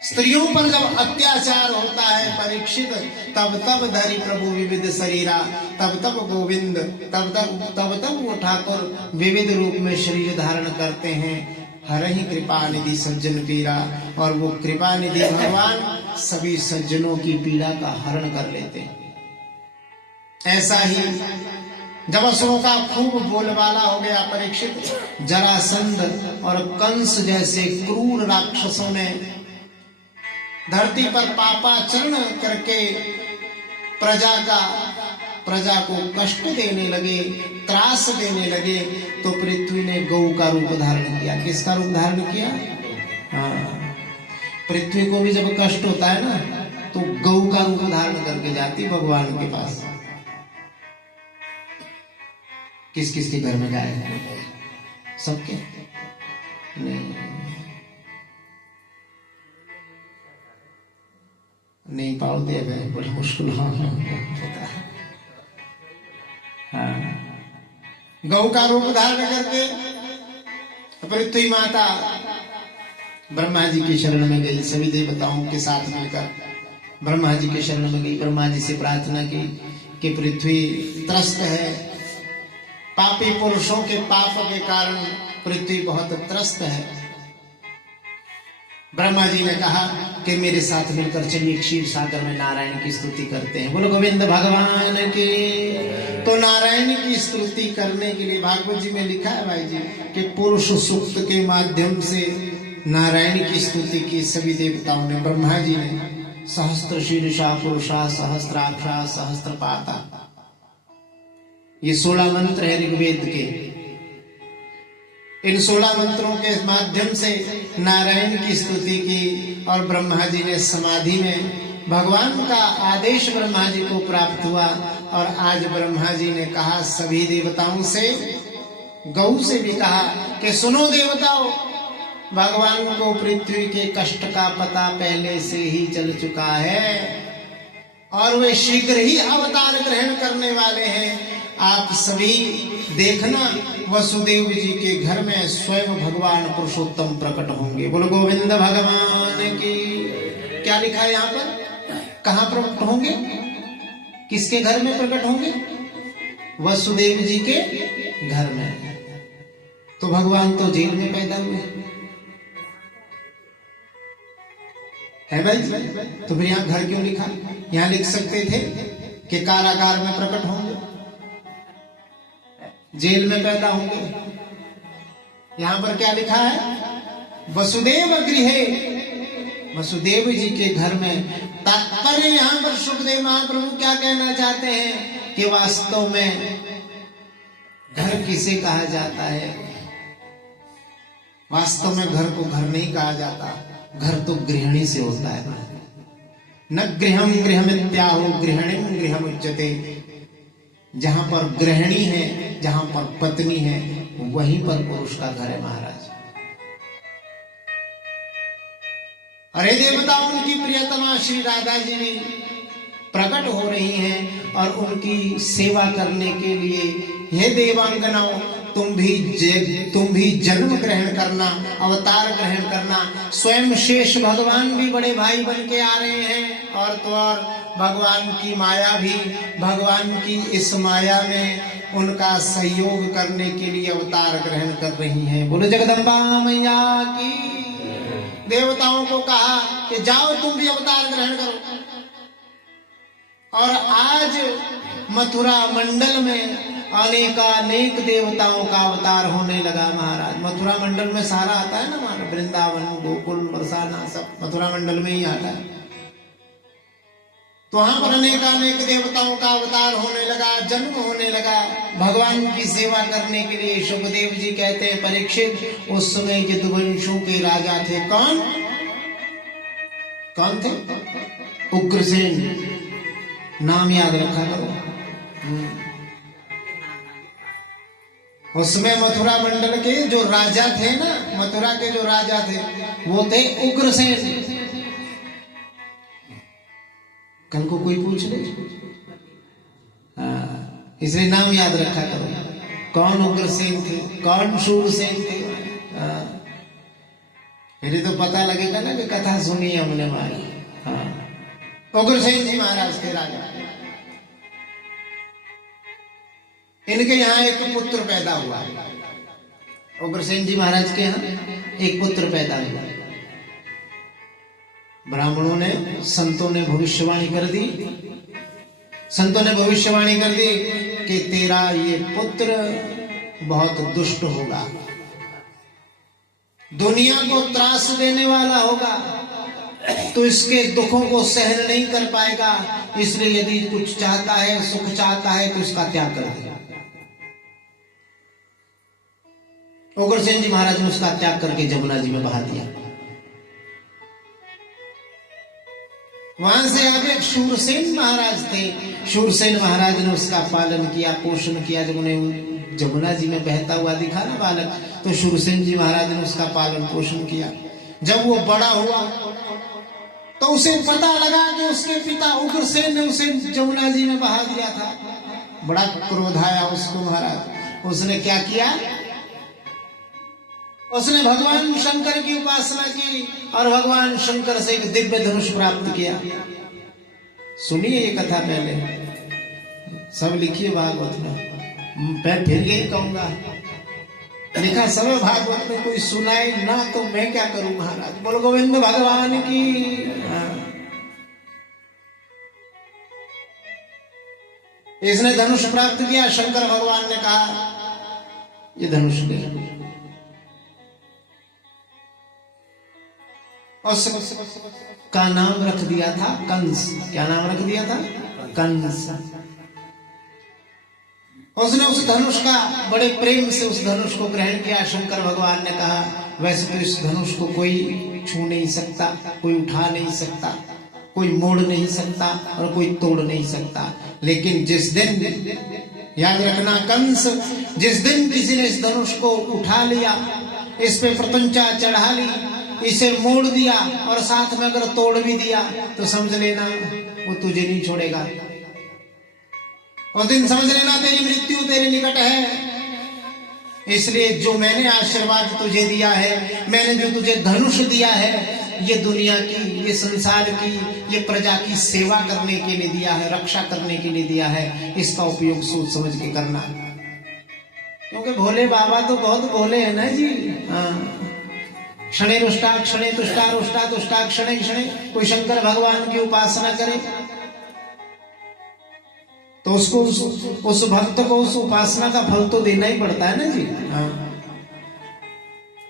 स्त्रियों पर जब अत्याचार होता है परीक्षित, तब तब धरि प्रभु विविध शरीरा, तब तब गोविंद, तब तब वो ठाकुर विविध रूप में शरीर धारण करते हैं। हरहि कृपा निधि सज्जन पीरा, और वो कृपा निधि भगवान सभी सज्जनों की पीड़ा का हरण कर लेते हैं। ऐसा ही जब असुरों का खूब बोलबाला हो गया परीक्षित, जरासंध और कंस जैसे क्रूर राक्षसों ने धरती पर पापाचरण करके प्रजा को कष्ट देने लगे, त्रास देने लगे, तो पृथ्वी ने गौ का रूप धारण किया। किसका रूप धारण किया? हाँ, पृथ्वी को भी जब कष्ट होता है ना तो गौ का रूप धारण करके जाती भगवान के पास। किस किस के घर में गाय है? सबके नहीं पाल दिया गए, बड़ी मुश्किल होता है। हाँ, गौ का रूप धारण करके पृथ्वी माता ब्रह्मा जी की शरण में गई। सभी देवताओं के साथ मिलकर ब्रह्मा जी के शरण में गई। ब्रह्मा जी से प्रार्थना की कि पृथ्वी त्रस्त है, पापी पुरुषों के पाप के कारण पृथ्वी बहुत त्रस्त है। ब्रह्मा जी ने कहा कि मेरे साथ मिलकर चलिए क्षीर सागर में नारायण की स्तुति करते हैं। बोलो गोविंद भगवान की। तो नारायण की स्तुति करने के लिए भागवत जी में लिखा है भाई जी कि पुरुष सूक्त के माध्यम से नारायण की स्तुति की सभी देवताओं ने। ब्रह्मा जी ने सहस्त्र शीर्षा पुरुषा सहस्त्राक्षा सहस्त्रपाता, ये 16 मंत्र है ऋग्वेद के। इन 16 मंत्रों के माध्यम से नारायण की स्तुति की और ब्रह्मा जी ने समाधि में भगवान का आदेश ब्रह्मा जी को प्राप्त हुआ। और आज ब्रह्मा जी ने कहा सभी देवताओं से, गौ से भी कहा कि सुनो देवताओं, भगवान को पृथ्वी के कष्ट का पता पहले से ही चल चुका है और वे शीघ्र ही अवतार ग्रहण करने वाले हैं। आप सभी देखना, वसुदेव जी के घर में स्वयं भगवान पुरुषोत्तम प्रकट होंगे। बोलो गोविंद भगवान की। क्या लिखा है यहाँ पर? कहाँ प्रकट होंगे? किसके घर में प्रकट होंगे? वसुदेव जी के घर में। तो भगवान तो जेल में पैदा हुए है भाई, तो फिर यहाँ घर क्यों लिखा? यहाँ लिख सकते थे कि कारागार में प्रकट होंगे, जेल में पैदा होंगे। यहाँ पर क्या लिखा है? वसुदेव गृहे, वसुदेव जी के घर में। तात्पर्य यहाँ पर सुखदेव महाप्रभु क्या कहना चाहते हैं कि वास्तव में घर किसे कहा जाता है? वास्तव में घर को घर नहीं कहा जाता, घर तो गृहिणी से होता है। न गृहम गृहमित्याहो गृहिणीम गृहमुच्यते। जहां पर गृहिणी है, जहां पर पत्नी है, वहीं पर पुरुष का घर है महाराज। अरे देवताओं, उनकी प्रियतमा श्री राधा जी भी प्रकट हो रही हैं और उनकी सेवा करने के लिए हे देवांगनाओं, तुम भी जन्म ग्रहण करना, अवतार ग्रहण करना। स्वयं शेष भगवान भी बड़े भाई बन के आ रहे हैं और तो और भगवान की माया भी, भगवान की इस माया में उनका सहयोग करने के लिए अवतार ग्रहण कर रही हैं। बोलो जगदम्बा मैया की। देवताओं को कहा कि जाओ तुम भी अवतार ग्रहण करो। और आज मथुरा मंडल में अनेकानेक देवताओं का अवतार होने लगा महाराज। मथुरा मंडल में सारा आता है ना हमारा, वृंदावन, गोकुल, बरसाना, सब मथुरा मंडल में ही आता है। तो वहां पर अनेकानेक देवताओं का अवतार होने लगा, जन्म होने लगा भगवान की सेवा करने के लिए। सुखदेव जी कहते हैं परीक्षित, उस समय यदुवंशों के राजा थे। कौन कौन थे? उग्रसेन, नाम याद रखा करो। उसमें मथुरा मंडल के जो राजा थे ना, मथुरा के जो राजा थे वो थे उग्रसेन। कल को कोई पूछ ले, इसलिए नाम याद रखा करो। कौन उग्रसेन थे, कौन शूरसेन थे। मेरे तो पता लगेगा ना कि कथा सुनी हमने हमारी। उग्रसेन जी महाराज थे राजा। इनके यहाँ एक पुत्र पैदा हुआ। उग्रसेन जी महाराज के यहाँ एक पुत्र पैदा हुआ। ब्राह्मणों ने, संतों ने भविष्यवाणी कर दी। संतों ने भविष्यवाणी कर दी कि तेरा ये पुत्र बहुत दुष्ट होगा, दुनिया को त्रास देने वाला होगा, तो इसके दुखों को सहन नहीं कर पाएगा। इसलिए यदि कुछ चाहता है, सुख चाहता है, तो इसका त्याग कर दे। उग्रसेन जी महाराज ने उसका त्याग करके जमुना जी में बहा दिया। वहां से आगे शूरसेन महाराज थे। शूरसेन महाराज ने उसका पालन किया, पोषण किया। जब उन्हें जमुना जी में बहता हुआ दिखा ना बालक, तो शूरसेन जी महाराज ने उसका पालन पोषण किया। जब वो बड़ा हुआ तो उसे पता लगा कि उसके पिता उग्रसेन ने उसे जमुना जी में बहा दिया था। बड़ा क्रोध आया उसको महाराज। उसने क्या किया? उसने भगवान शंकर की उपासना की और भगवान शंकर से एक दिव्य धनुष प्राप्त किया। सुनिए ये कथा पहले, सब लिखिए भागवत में, मैं फिर यही कहूंगा, लिखा सब भागवत में, कोई सुनाए ना तो मैं क्या करूं महाराज। बोलो गोविंद भगवान की। इसने धनुष प्राप्त किया। शंकर भगवान ने कहा ये धनुष ले, और का नाम रख दिया था कंस। क्या नाम रख दिया था? कंस। उसने उस धनुष का बड़े प्रेम से उस धनुष को ग्रहण किया। शंकर भगवान ने कहा वैसे तो इस धनुष को कोई छू नहीं सकता, कोई उठा नहीं सकता, कोई मोड़ नहीं सकता और कोई तोड़ नहीं सकता, लेकिन जिस दिन, याद रखना कंस, जिस दिन किसी ने इस धनुष को उठा लिया, इस पे प्रपंचा चढ़ा ली, इसे मोड़ दिया और साथ में अगर तोड़ भी दिया तो समझ लेना वो तुझे नहीं छोड़ेगा। उस दिन समझ लेना तेरी मृत्यु तेरे निकट है। इसलिए जो मैंने आशीर्वाद तुझे दिया है, मैंने जो तुझे धनुष दिया है, ये दुनिया की, ये संसार की, ये प्रजा की सेवा करने के लिए दिया है, रक्षा करने के लिए दिया है। इसका उपयोग सोच समझ के करना, क्योंकि भोले बाबा तो बहुत भोले है ना जी। क्षणे रुष्टा क्षणे तुष्टा रुष्टा तुष्टा क्षणे क्षणे। कोई शंकर भगवान की उपासना करे तो उसको उस भक्त को उस उपासना का फल तो देना ही पड़ता है ना जी।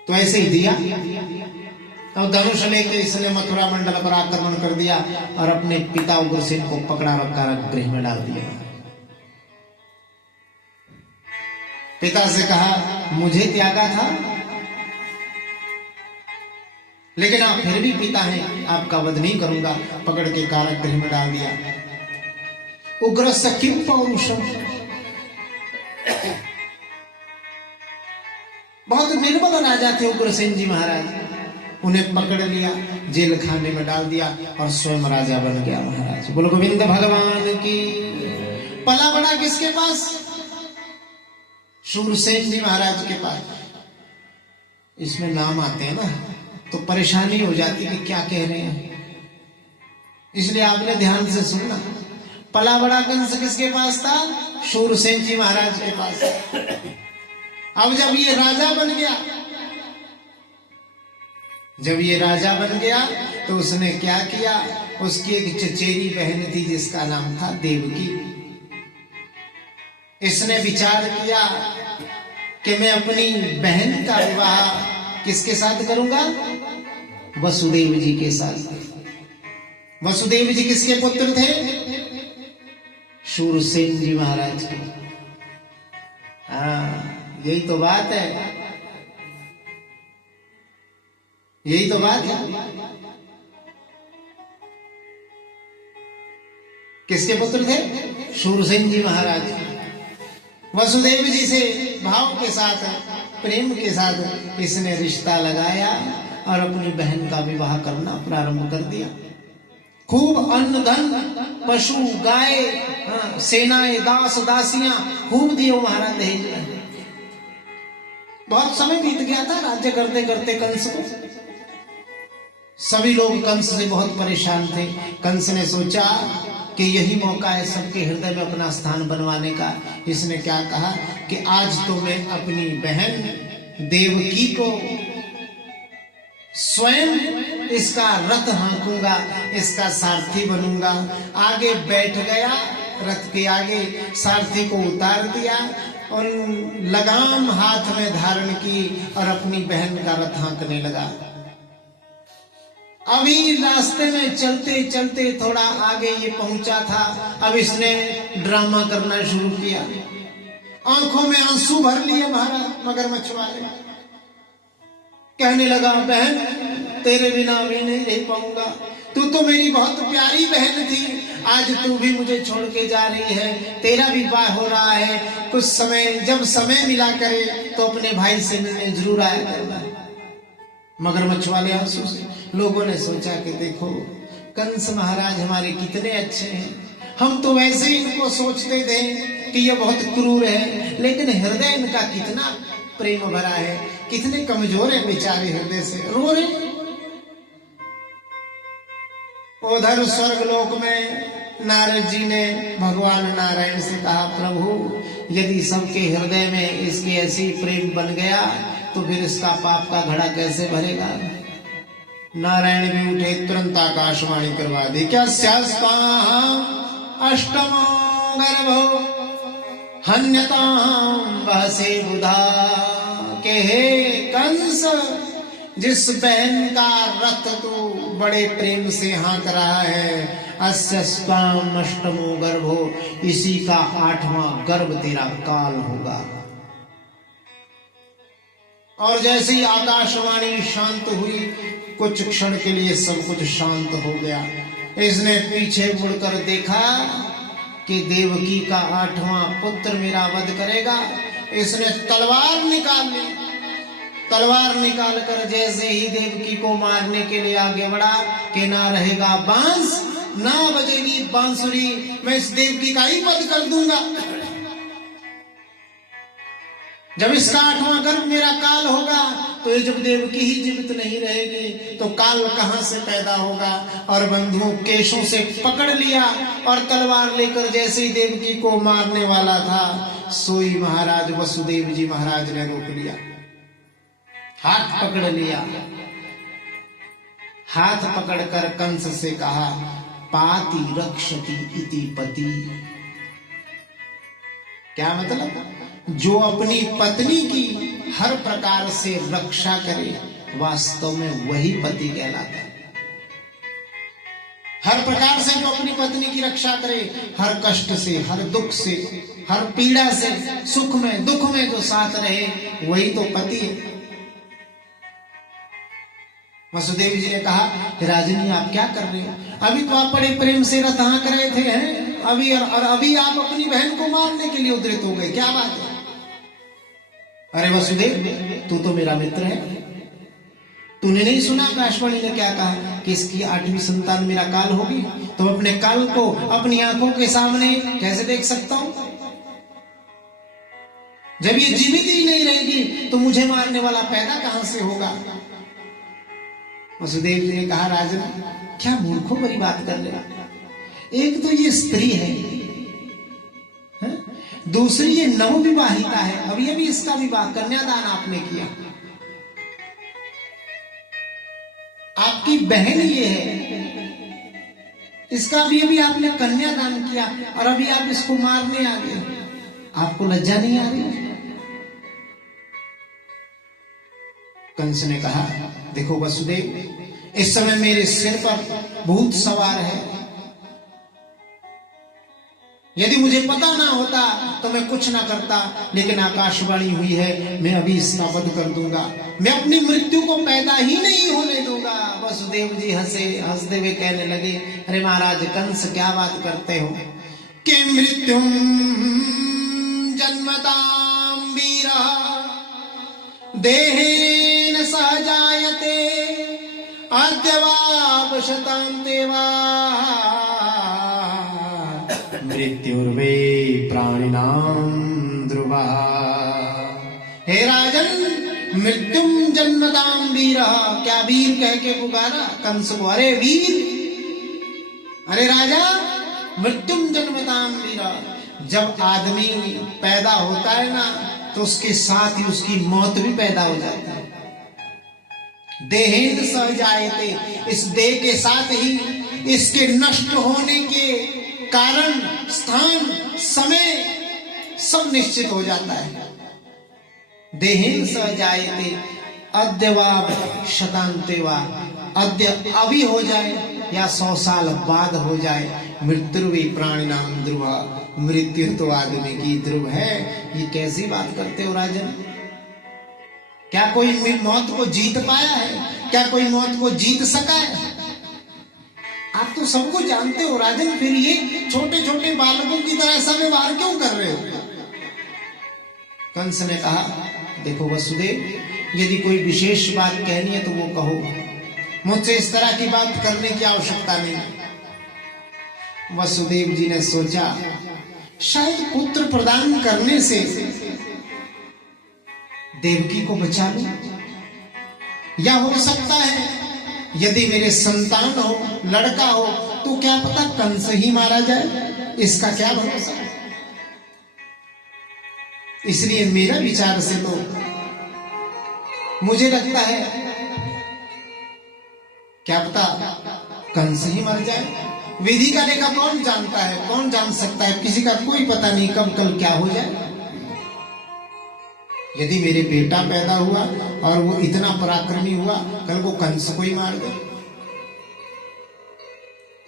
तो ऐसे ही दिया। और धनुष लेके इसने मथुरा मंडल पर आक्रमण कर दिया और अपने पिता उग्रसेन को पकड़ा रखा, गृह में डाल दिया। पिता से कहा मुझे त्यागा था, लेकिन आप फिर भी पिता हैं, आपका वध नहीं करूंगा। पकड़ के कारागृह में डाल दिया। उग्र किम पौरुषम, बहुत निर्बल राजा थे उग्रसेन जी महाराज। उन्हें पकड़ लिया, जेल खाने में डाल दिया और स्वयं राजा बन गया महाराज। बोलो गोविंद भगवान की। पला बड़ा किसके पास? शूरसेन जी महाराज के पास। इसमें नाम आते हैं ना तो परेशानी हो जाती कि क्या कह रहे हैं, इसलिए आपने ध्यान से सुनना। पला बड़ा कंस किसके पास था? शूरसेन जी महाराज के पास। अब जब ये राजा बन गया, जब ये राजा बन गया तो उसने क्या किया? उसकी एक चचेरी बहन थी जिसका नाम था देवकी। इसने विचार किया कि मैं अपनी बहन का विवाह किसके साथ करूंगा? वसुदेव जी के साथ। वसुदेव जी किसके पुत्र थे? शूरसेन जी महाराज के। यही तो बात है, यही तो बात है। किसके पुत्र थे? शूरसेन जी महाराज। वसुदेव जी से भाव के साथ, प्रेम के साथ इसने रिश्ता लगाया और अपनी बहन का विवाह करना प्रारंभ कर दिया। खूब अन्न धन, पशु, गाय, सेनाएं, दास दासियां खूब दिए महाराज दहेज में। बहुत समय बीत गया था राज्य करते करते कंस को। सभी लोग कंस से बहुत परेशान थे। कंस ने सोचा कि यही मौका है सबके हृदय में अपना स्थान बनवाने का। इसने क्या कहा कि आज तो मैं अपनी बहन देवकी को स्वयं इसका रथ हाँकूंगा, इसका सारथी बनूंगा। आगे बैठ गया, रथ के आगे सारथी को उतार दिया और लगाम हाथ में धारण की और अपनी बहन का रथ हाँकने लगा। अभी रास्ते में चलते चलते थोड़ा आगे ये पहुंचा था। अब इसने ड्रामा करना शुरू किया। आंखों में आंसू भर लिए महाराज मगरमच्छ वाले। कहने लगा बहन तेरे बिना भी नहीं रह पाऊंगा, तू तो मेरी बहुत प्यारी बहन थी, आज तू भी मुझे छोड़ के जा रही है, तेरा विवाह हो रहा है, कुछ समय जब समय मिला करे तो अपने भाई से मिलने जरूर आया करना। मगरमच्छ वाले आंसू से लोगों ने सोचा कि देखो कंस महाराज हमारे कितने अच्छे हैं, हम तो वैसे ही इनको सोचते थे कि ये बहुत क्रूर है, लेकिन हृदय इनका कितना प्रेम भरा है, कितने कमजोर है बेचारे, हृदय से रो रहे। उधर स्वर्गलोक में नारद जी ने भगवान नारायण से कहा, प्रभु यदि सबके हृदय में इसके ऐसी प्रेम बन गया तो फिर इसका पाप का घड़ा कैसे भरेगा। नारायण भी उठे, तुरंत आकाशवाणी करवा दी, क्या अष्टमो गर्भो हन्यताम बहसे बुधा, के हे कंस, जिस बहन का रथ तू बड़े प्रेम से हाँक रहा है, अस्यस्ताम अष्टमो गर्भो, इसी का 8वां गर्भ तेरा काल होगा। और जैसे ही आकाशवाणी शांत हुई, कुछ क्षण के लिए सब कुछ शांत हो गया। इसने पीछे मुड़कर देखा कि देवकी का 8वां पुत्र मेरा वध करेगा। इसने तलवार निकाल ली। तलवार निकालकर जैसे ही देवकी को मारने के लिए आगे बढ़ा कि ना रहेगा बांस, ना बजेगी बांसुरी, मैं इस देवकी का ही वध कर दूंगा। जब इसका 8वां गर्भ मेरा काल होगा तो ये जब देवकी ही जीवित नहीं रहेगी तो काल कहां से पैदा होगा। और बंधुओं केशों से पकड़ लिया और तलवार लेकर जैसे ही देवकी को मारने वाला था, सोई महाराज वसुदेव जी महाराज ने रोक लिया, हाथ पकड़ लिया। हाथ पकड़कर कंस से कहा, पाति रक्षति इति पति। क्या मतलब? जो अपनी पत्नी की हर प्रकार से रक्षा करे वास्तव में वही पति कहलाता है। हर प्रकार से जो अपनी पत्नी की रक्षा करे, हर कष्ट से, हर दुख से, हर पीड़ा से, सुख में दुख में जो साथ रहे, वही तो पति है। वसुदेव जी ने कहा, राजनी आप क्या कर रहे हो? अभी तो आप बड़े प्रेम से रथ हाँक रहे थे, हैं? अभी आप अपनी बहन को मारने के लिए उद्यत हो गए, क्या बात है? अरे वसुदेव, तू तो मेरा मित्र है, तूने नहीं सुना आकाशवाणी ने क्या कहा कि इसकी 8वीं संतान मेरा काल होगी? तो अपने काल को अपनी आंखों के सामने कैसे देख सकता हूं? जब ये जीवित ही नहीं रहेगी तो मुझे मारने वाला पैदा कहां से होगा? वसुदेव जी ने कहा, राजन क्या मूर्खों भरी बात कर रहे हो? एक तो ये स्त्री है, दूसरी ये नवविवाहिता है, अभी अभी इसका विवाह कन्यादान आपने किया। आपकी बहन ये है, इसका भी अभी आपने कन्यादान किया और अभी आप इसको मारने आ गए। आपको लज्जा नहीं आ रही? कंस ने कहा, देखो वसुदेव, इस समय मेरे सिर पर भूत सवार है। यदि मुझे पता ना होता तो मैं कुछ ना करता, लेकिन आकाशवाणी हुई है, मैं अभी इसका वध कर दूंगा, मैं अपनी मृत्यु को पैदा ही नहीं होने दूंगा। वसुदेव जी हंसते हुए कहने लगे, अरे महाराज कंस क्या बात करते हो कि मृत्युम जन्मताम वीरा देहेन सहजायते अद्यवा शतां देवा मृत्युर्वे प्राणिनां ध्रुवा। हे राजन, मृत्युम जन्मतां वीरा, क्या वीर कह के पुकारा कंस को? अरे वीर, अरे राजा, मृत्युम जन्मतां वीरा। जब आदमी पैदा होता है ना तो उसके साथ ही उसकी मौत भी पैदा हो जाती है। देहेन सह जायते, इस देह के साथ ही इसके नष्ट होने के कारण, स्थान, समय सब निश्चित हो जाता है। देहेन सह जायते अद्यवा शतांतेवा, अद्य अभी हो जाए या 100 साल बाद हो जाए, मृत्युर्वी प्राणिनां ध्रुवा, मृत्यु तो आदमी की ध्रुव है। ये कैसी बात करते हो राजन? क्या कोई मौत को जीत पाया है? क्या कोई मौत को जीत सका है? आप तो सबको जानते हो राजन, फिर ये छोटे छोटे बालकों की तरह ऐसा व्यवहार क्यों कर रहे हो? कंस ने कहा, देखो वसुदेव, यदि कोई विशेष बात कहनी है तो वो कहो, मुझसे इस तरह की बात करने की आवश्यकता नहीं। वसुदेव जी ने सोचा शायद पुत्र प्रदान करने से देवकी को बचा लूं, या हो सकता है यदि मेरे संतान हो, लड़का हो, तो क्या पता कंस ही मारा जाए, इसका क्या भरोसा। इसलिए मेरा विचार से तो मुझे लगता है क्या पता कंस ही मर जाए। विधि का लेखा कौन जानता है, कौन जान सकता है, किसी का कोई पता नहीं कब कल क्या हो जाए। यदि मेरे बेटा पैदा हुआ और वो इतना पराक्रमी हुआ, कल को कंस को ही मार दे।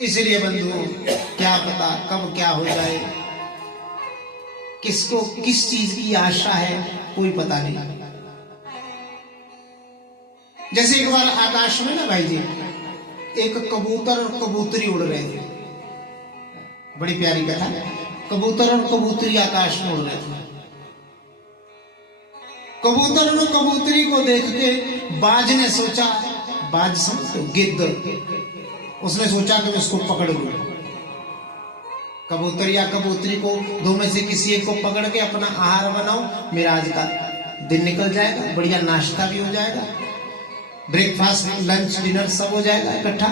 इसलिए बंधुओं, क्या पता कब क्या हो जाए, किसको किस चीज की आशा है, कोई पता नहीं। जैसे एक बार आकाश में ना भाई जी एक कबूतर और कबूतरी उड़ रहे थे, बड़ी प्यारी कथा। कबूतर और कबूतरी आकाश में उड़ रहे थे। कबूतर और कबूतरी को देख के बाज ने सोचा, बाज समझते गिद्ध, उसने सोचा कि मैं उसको पकड़ लूं। कबूतर या कबूतरी को दो में से किसी एक को पकड़ के अपना आहार बनाओ, मेरा आज का दिन निकल जाएगा, बढ़िया नाश्ता भी हो जाएगा, ब्रेकफास्ट लंच डिनर सब हो जाएगा इकट्ठा।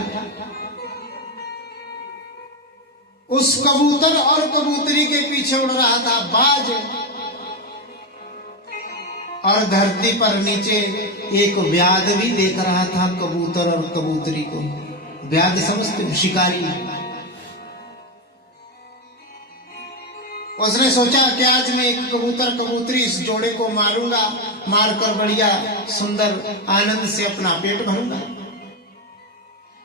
उस कबूतर और कबूतरी के पीछे उड़ रहा था बाज, और धरती पर नीचे एक व्याध भी देख रहा था कबूतर और कबूतरी को। व्याध समझते हो, शिकारी। उसने सोचा कि आज मैं एक कबूतर कबूतरी इस जोड़े को मारूंगा, मारकर बढ़िया सुंदर आनंद से अपना पेट भरूंगा।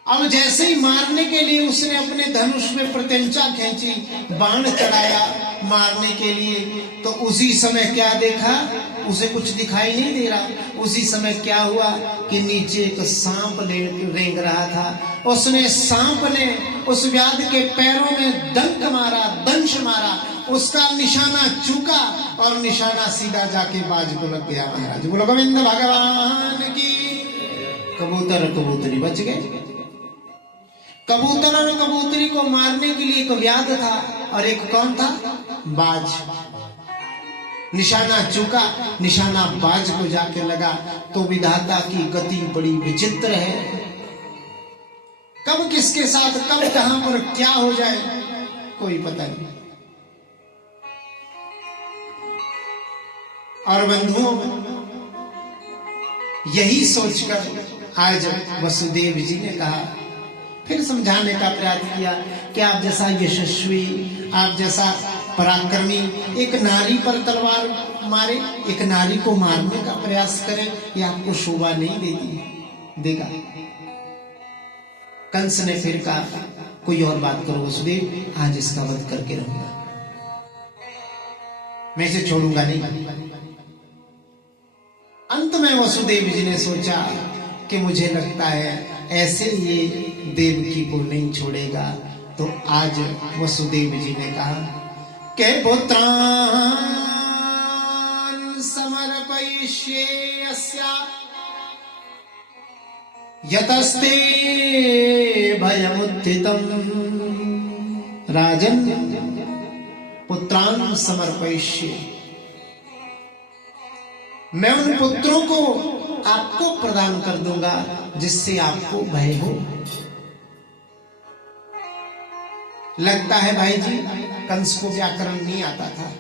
अब जैसे ही मारने के लिए उसने अपने धनुष में प्रत्यंचा खींची, बाण चढ़ाया मारने के लिए, तो उसी समय क्या देखा, उसे कुछ दिखाई नहीं दे रहा। उसी समय क्या हुआ कि नीचे एक सांप रेंग रहा था। उसने सांप ने उस व्याध के पैरों में डंक मारा, दंश मारा, उसका निशाना चूका और निशाना सीधा जाके बाज को लग गया। महाराज बोलो गोविंद भगवान की। कबूतर और कबूतरी बच गए। कबूतर और कबूतरी को मारने के लिए एक व्याध था और एक कौन था, बाज। निशाना चूका, निशाना बाज को जाके लगा। तो विधाता की गति बड़ी विचित्र है, कब किसके साथ कब कहां पर क्या हो जाए कोई पता नहीं। और बंधुओं, यही सोचकर आज वसुदेव जी ने कहा, फिर समझाने का प्रयास किया कि आप जैसा यशस्वी, आप जैसा पराक्रमी एक नारी पर तलवार मारे, एक नारी को मारने का प्रयास करे, ये आपको शोभा नहीं देगा। कंस ने फिर कहा, कोई और बात करो वसुदेव, आज इसका वध करके रहूंगा, मैं इसे छोड़ूंगा नहीं। अंत में वसुदेव जी ने सोचा कि मुझे लगता है ऐसे ये देवकी को नहीं छोड़ेगा। तो आज वसुदेव जी ने कहा के पुत्रान् समर्पयिष्ये अस्या यतस्ते भयमुत्थितम्। राजन, पुत्रान् समर्पयिष्ये, मैं उन पुत्रों को आपको प्रदान कर दूंगा जिससे आपको भय हो। लगता है भाई जी कंस को व्याकरण नहीं आता था,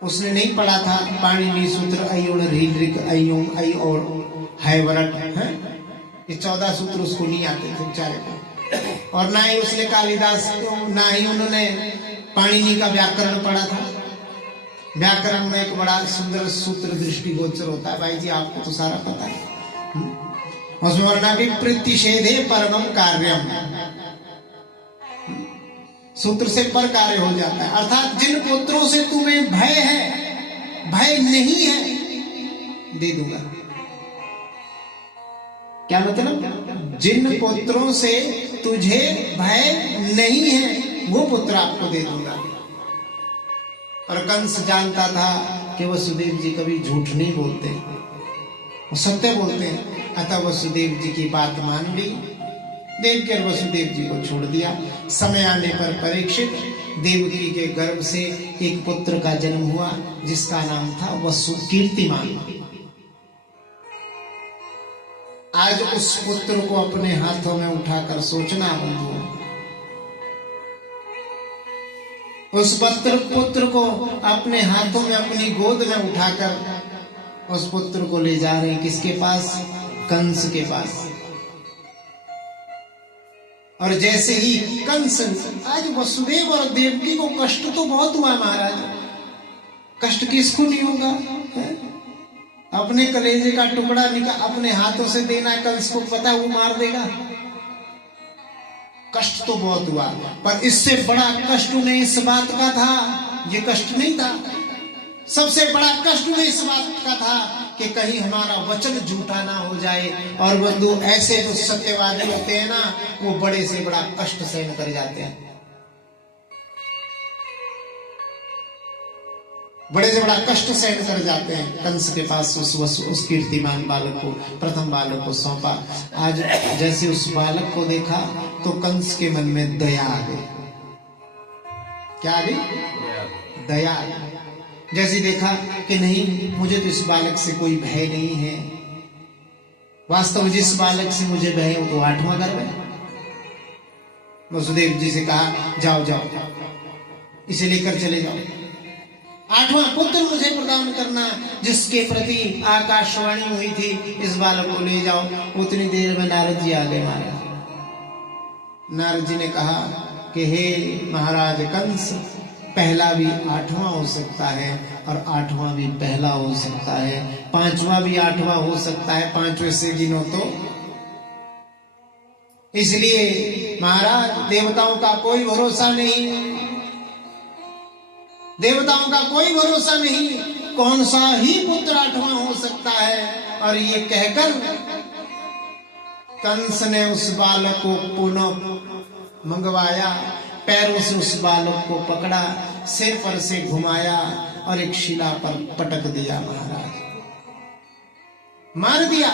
उसने नहीं पढ़ा था पाणिनि सूत्र अयोण ऋग अयोम अय और हैवरट है, ये 14 सूत्र उसको नहीं आते थे बेचारे को। और ना ही उसने कालिदास, ना ही उन्होंने पाणिनि का व्याकरण पढ़ा था। व्याकरण में एक बड़ा सुंदर सूत्र दृष्टिगोचर होता है भाई जी, आपको तो सारा पता है। उसमें वरना भी प्रतिषेधे परमम कार्यम, सूत्र से पर कार्य हो जाता है। अर्थात जिन पुत्रों से तुम्हें भय है, भय नहीं है, दे दूंगा। क्या मतलब, जिन पुत्रों से तुझे भय नहीं है वो पुत्र आपको दे दूंगा। और कंस जानता था कि वसुदेव जी कभी झूठ नहीं बोलते, वो सत्य बोलते हैं। अतः वसुदेव जी की बात मान ली देवकी और वसुदेव जी को छोड़ दिया। समय आने पर परीक्षित देवकी के गर्भ से एक पुत्र का जन्म हुआ जिसका नाम था वसु कीर्तिमान। आज उस पुत्र को अपने हाथों में उठाकर सोचना बंधु, उस पुत्र को अपने हाथों में अपनी गोद में उठाकर उस पुत्र को ले जा रहे हैं किसके पास? कंस के पास। और जैसे ही कंस, आज वसुदेव और देवकी को कष्ट तो बहुत हुआ महाराज, कष्ट किसको नहीं होगा है? अपने कलेजे का टुकड़ा निकाल अपने हाथों से देना, कंस को पता वो मार देगा। कष्ट तो बहुत हुआ, पर इससे बड़ा कष्ट उन्हें इस बात का था, ये कष्ट नहीं था, सबसे बड़ा कष्ट उन्हें इस बात का था कि कहीं हमारा वचन झूठा ना हो जाए। और बंधु ऐसे जो सत्यवादी होते हैं ना, वो बड़े से बड़ा कष्ट सहन कर जाते हैं, बड़े से बड़ा कष्ट सहन कर जाते हैं। कंस के पास उस कीर्तिमान बालक को, प्रथम बालक को सौंपा। आज जैसे उस बालक को देखा तो कंस के मन में दया आ गई। क्या आ गई? दया। जैसे देखा कि नहीं, मुझे तो इस बालक से कोई भय नहीं है, वास्तव में जिस बालक से मुझे भय हो तो 8वां गर्भ है। वसुदेव जी से कहा जाओ जाओ इसे लेकर चले जाओ, 8वां पुत्र मुझे प्रदान करना जिसके प्रति आकाशवाणी हुई थी, इस बालक को ले जाओ। उतनी देर में नारद जी आ गए। नारद जी ने कहा कि हे महाराज कंस, पहला भी 8वां हो सकता है और 8वां भी पहला हो सकता है, 5वां भी 8वां हो सकता है, 5वें से गिनो तो। इसलिए महाराज देवताओं का कोई भरोसा नहीं, देवताओं का कोई भरोसा नहीं, कौन सा ही पुत्र 8वां हो सकता है। और ये कहकर कंस ने उस बालक को पुनः मंगवाया, पैरों से उस बालक को पकड़ा, सिर पर से घुमाया और एक शिला पर पटक दिया। महाराज मार दिया।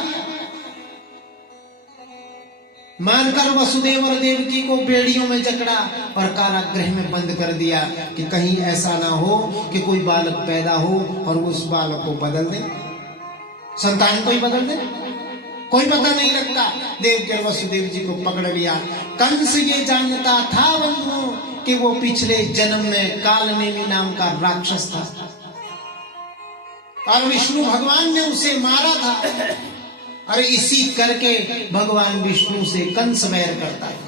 मारकर वसुदेव और देवकी को बेड़ियों में जकड़ा और कारागृह में बंद कर दिया कि कहीं ऐसा ना हो कि कोई बालक पैदा हो और उस बालक को बदल दे, संतान को ही बदल दे, कोई पता नहीं लगता। देवकी और वसुदेव जी को पकड़ लिया। कंस ये जानता था बंधुओं कि वो पिछले जन्म में कालनेमी नाम का राक्षस था और विष्णु भगवान ने उसे मारा था। अरे इसी करके भगवान विष्णु से कंस वैर करता है।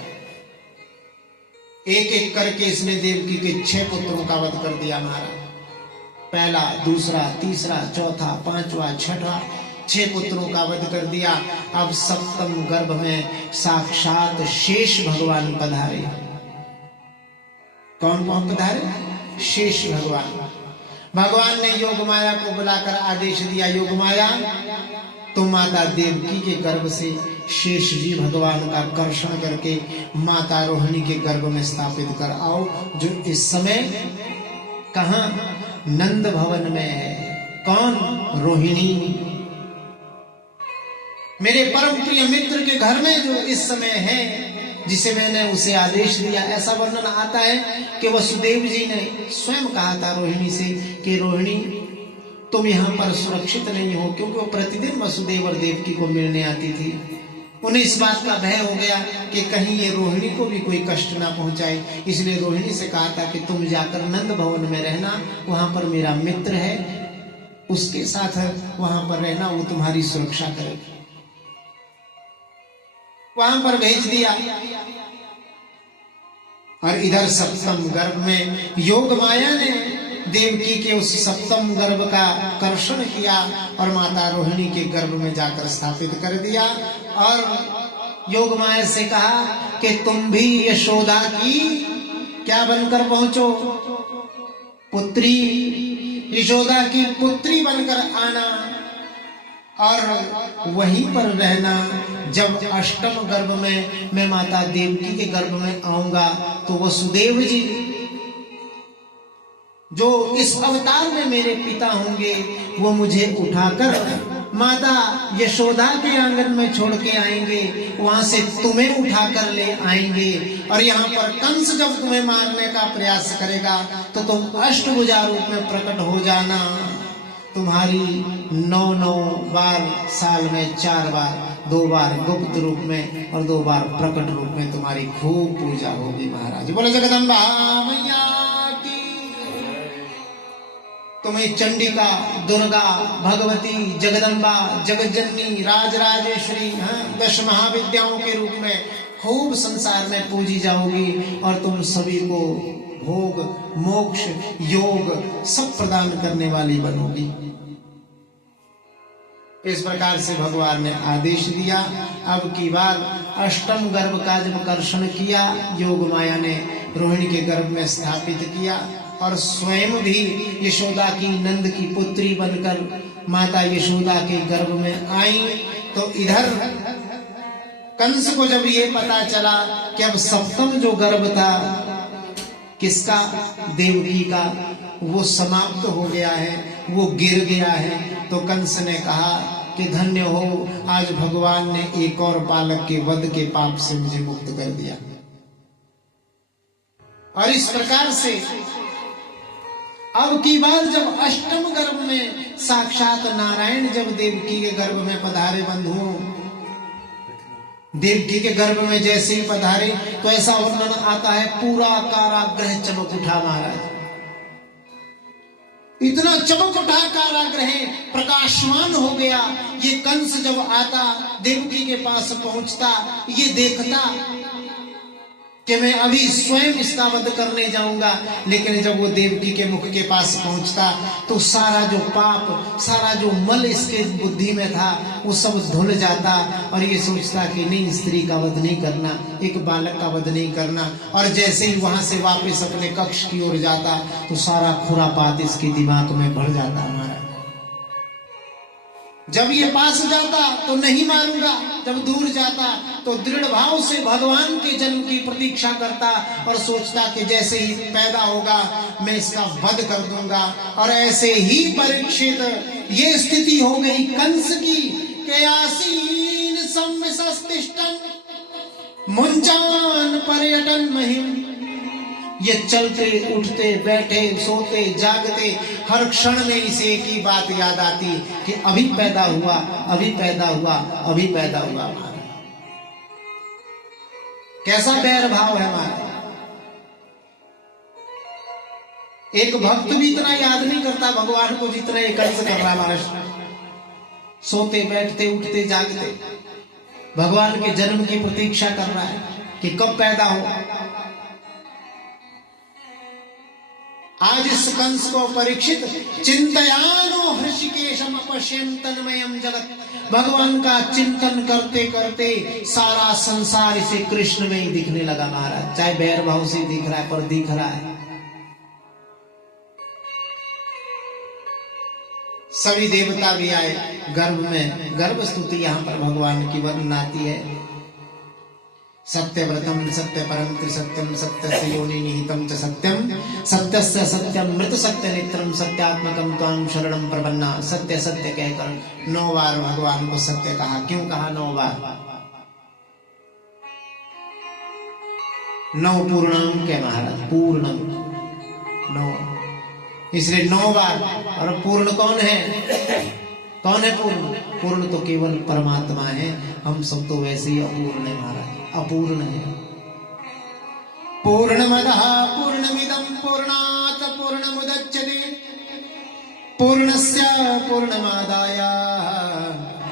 एक एक करके इसने देवकी के 6 पुत्रों का वध कर दिया। महाराज पहला, दूसरा, तीसरा, चौथा, 5वां, 6वां, 6 पुत्रों का वध कर दिया। अब 7म गर्भ में साक्षात शेष भगवान पधारे। कौन पधारे? शेष भगवान। भगवान ने योग माया को बुलाकर आदेश दिया, योग माया तो माता देवकी के गर्भ से शेष जी भगवान का कर्षण करके माता रोहिणी के गर्भ में स्थापित कर आओ, जो इस समय कहां? नंद भवन में है। कौन? रोहिणी, मेरे परम प्रिय मित्र के घर में जो इस समय है, जिसे मैंने उसे आदेश दिया। ऐसा वर्णन आता है कि वसुदेव जी ने स्वयं कहा था रोहिणी से कि रोहिणी तुम यहाँ पर सुरक्षित नहीं हो, क्योंकि वो प्रतिदिन वसुदेव और देवकी को मिलने आती थी। उन्हें इस बात का भय हो गया कि कहीं ये रोहिणी को भी कोई कष्ट ना पहुंचाए, इसलिए रोहिणी से कहा था कि तुम जाकर नंद भवन में रहना, वहां पर मेरा मित्र है, उसके साथ वहां पर रहना, वो तुम्हारी सुरक्षा करेगा। वहां पर भेज दिया। और इधर 7म गर्भ में योग माया ने देवकी के उस 7म गर्भ का कर्षण किया और माता रोहिणी के गर्भ में जाकर स्थापित कर दिया। और योग माया से कहा कि तुम भी यशोदा की क्या बनकर पहुंचो? पुत्री, यशोदा की पुत्री बनकर आना और वहीं पर रहना। जब 8म गर्भ में मैं माता देवकी के गर्भ में आऊंगा तो वसुदेव जी जो इस अवतार में मेरे पिता होंगे, वो मुझे उठाकर माता यशोदा के आंगन में छोड़ के आएंगे, वहां से तुम्हें उठाकर ले आएंगे। और यहाँ पर कंस जब तुम्हें मारने का प्रयास करेगा तो तुम अष्टभुजा रूप में प्रकट हो जाना। तुम्हारी 9 बार साल में 4 बार, 2 बार गुप्त रूप में और 2 बार प्रकट रूप में तुम्हारी खूब पूजा होगी महाराज। बोले जगदम्बा मैया की। तुम्हें चंडिका, दुर्गा, भगवती, जगदम्बा, जगज्जननी, राजराजेश्वरी, 10 महाविद्याओं के रूप में खूब संसार में पूजी जाओगी और तुम सभी को भोग, मोक्ष, योग सब प्रदान करने वाली बनोगी। इस प्रकार से भगवान ने आदेश दिया। अब की बार अष्टम गर्भ का जब कर्षण किया, योग माया ने रोहिणी के गर्भ में स्थापित किया और स्वयं भी यशोदा की नंद की पुत्री बनकर माता यशोदा के गर्भ में आई। तो इधर कंस को जब ये पता चला कि अब सप्तम जो गर्भ था किसका, देवकी का, वो समाप्त हो गया है, वो गिर गया है, तो कंस ने कहा कि धन्य हो, आज भगवान ने एक और बालक के वध के पाप से मुझे मुक्त कर दिया। और इस प्रकार से अब की बार जब अष्टम गर्भ में साक्षात नारायण जब देवकी के गर्भ में पधारे, बंधुओं, देवकी के गर्भ में जैसे ही पधारे तो ऐसा वर्णन आता है पूरा कारागृह चमक उठा महाराज। इतना चमक उठा कारागृह, प्रकाशमान हो गया। ये कंस जब आता, देवकी के पास पहुंचता, ये देखता कि मैं अभी स्वयं इसका वध करने जाऊंगा, लेकिन जब वो देवकी के मुख के पास पहुंचता तो सारा जो पाप, सारा जो मल इसके बुद्धि में था वो सब धुल जाता और ये सोचता कि नहीं, स्त्री का वध नहीं करना, एक बालक का वध नहीं करना। और जैसे ही वहां से वापस अपने कक्ष की ओर जाता तो सारा खुरापात इसके दिमाग में भर जाता हमारा। जब ये पास जाता तो नहीं मारूंगा, जब दूर जाता तो दृढ़ भाव से भगवान के जन्म की प्रतीक्षा करता और सोचता कि जैसे ही पैदा होगा मैं इसका वध कर दूंगा। और ऐसे ही परीक्षित ये स्थिति हो गई कंस की कि आसीन सम्य सस्तिष्ठम मुंजान पर्यटन महिम। ये चलते उठते बैठे सोते जागते हर क्षण में इसे एक ही बात याद आती कि अभी पैदा हुआ, अभी पैदा हुआ, अभी पैदा हुआ। कैसा बैर भाव है हमारा। एक भक्त भी इतना याद नहीं करता भगवान को जितना ये कंस कर रहा महाराज। सोते बैठते उठते जागते भगवान के जन्म की प्रतीक्षा कर रहा है कि कब पैदा हो। आज इस कंस को परीक्षित चिंतयानो हृषिकेशम अपश्यंतन्मयम जगत, भगवान का चिंतन करते करते सारा संसार इसे कृष्ण में ही दिखने लगा महाराज। चाहे बैर भाव से दिख रहा है पर दिख रहा है। सभी देवता भी आए गर्भ में। गर्भ स्तुति यहाँ पर भगवान की वर्णन आती है। सत्यव्रतम सत्य परम त्रिसत्यम सत्यस्य योनि निहितम च सत्यम सत्यस्य सत्यम मृत सत्य नेत्रम सत्यात्मकम त्वां शरणम प्रपन्ना। सत्य सत्य कहकर 9 बार भगवान को सत्य कहा। क्यों कहा 9 बार? 9 पूर्णांक है महाराज, पूर्ण 9, इसलिए 9 बार। और पूर्ण कौन है? कौन है पूर्ण? पूर्ण तो केवल परमात्मा है। हम सब तो वैसे ही अपूर्ण है महाराज, अपूर्ण है। पूर्णमदः पूर्णमिदं पूर्णात् पूर्णमुदच्यते पूर्णस्य पूर्णमादाय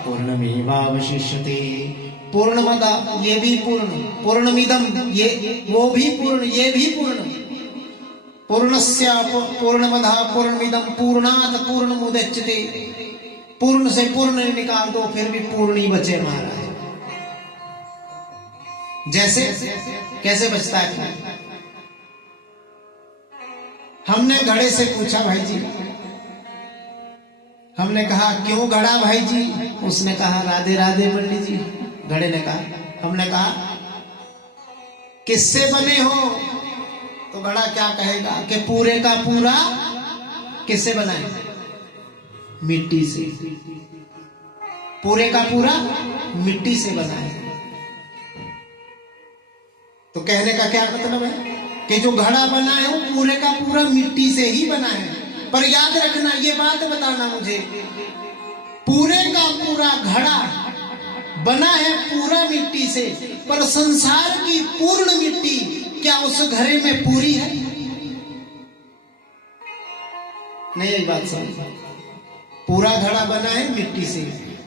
पूर्णमेवावशिष्यते। पूर्णमदा ये भी पूर्ण, पूर्णमिदम ये वो भी पूर्ण, ये भी पूर्ण। पूर्णस्य पूर्णमदः पूर्णमिदं पूर्णात् पूर्णमुदच्यते। पूर्ण से पूर्ण निकाल दो फिर भी पूर्ण ही बचे महाराज। जैसे कैसे बचता है? हमने घड़े से पूछा भाई जी, हमने कहा क्यों घड़ा भाई जी? उसने कहा राधे राधे पंडित जी। घड़े ने कहा, हमने कहा किससे बने हो? तो घड़ा क्या कहेगा कि पूरे का पूरा किससे बना है? मिट्टी से। पूरे का पूरा मिट्टी से बना है। तो कहने का क्या मतलब है कि जो घड़ा बना है वो पूरे का पूरा मिट्टी से ही बना है। पर याद रखना, ये बात बताना मुझे, पूरे का पूरा घड़ा बना है पूरा मिट्टी से, पर संसार की पूर्ण मिट्टी क्या उस घड़े में पूरी है? नहीं, यही बात समझ। पूरा घड़ा बना है मिट्टी से,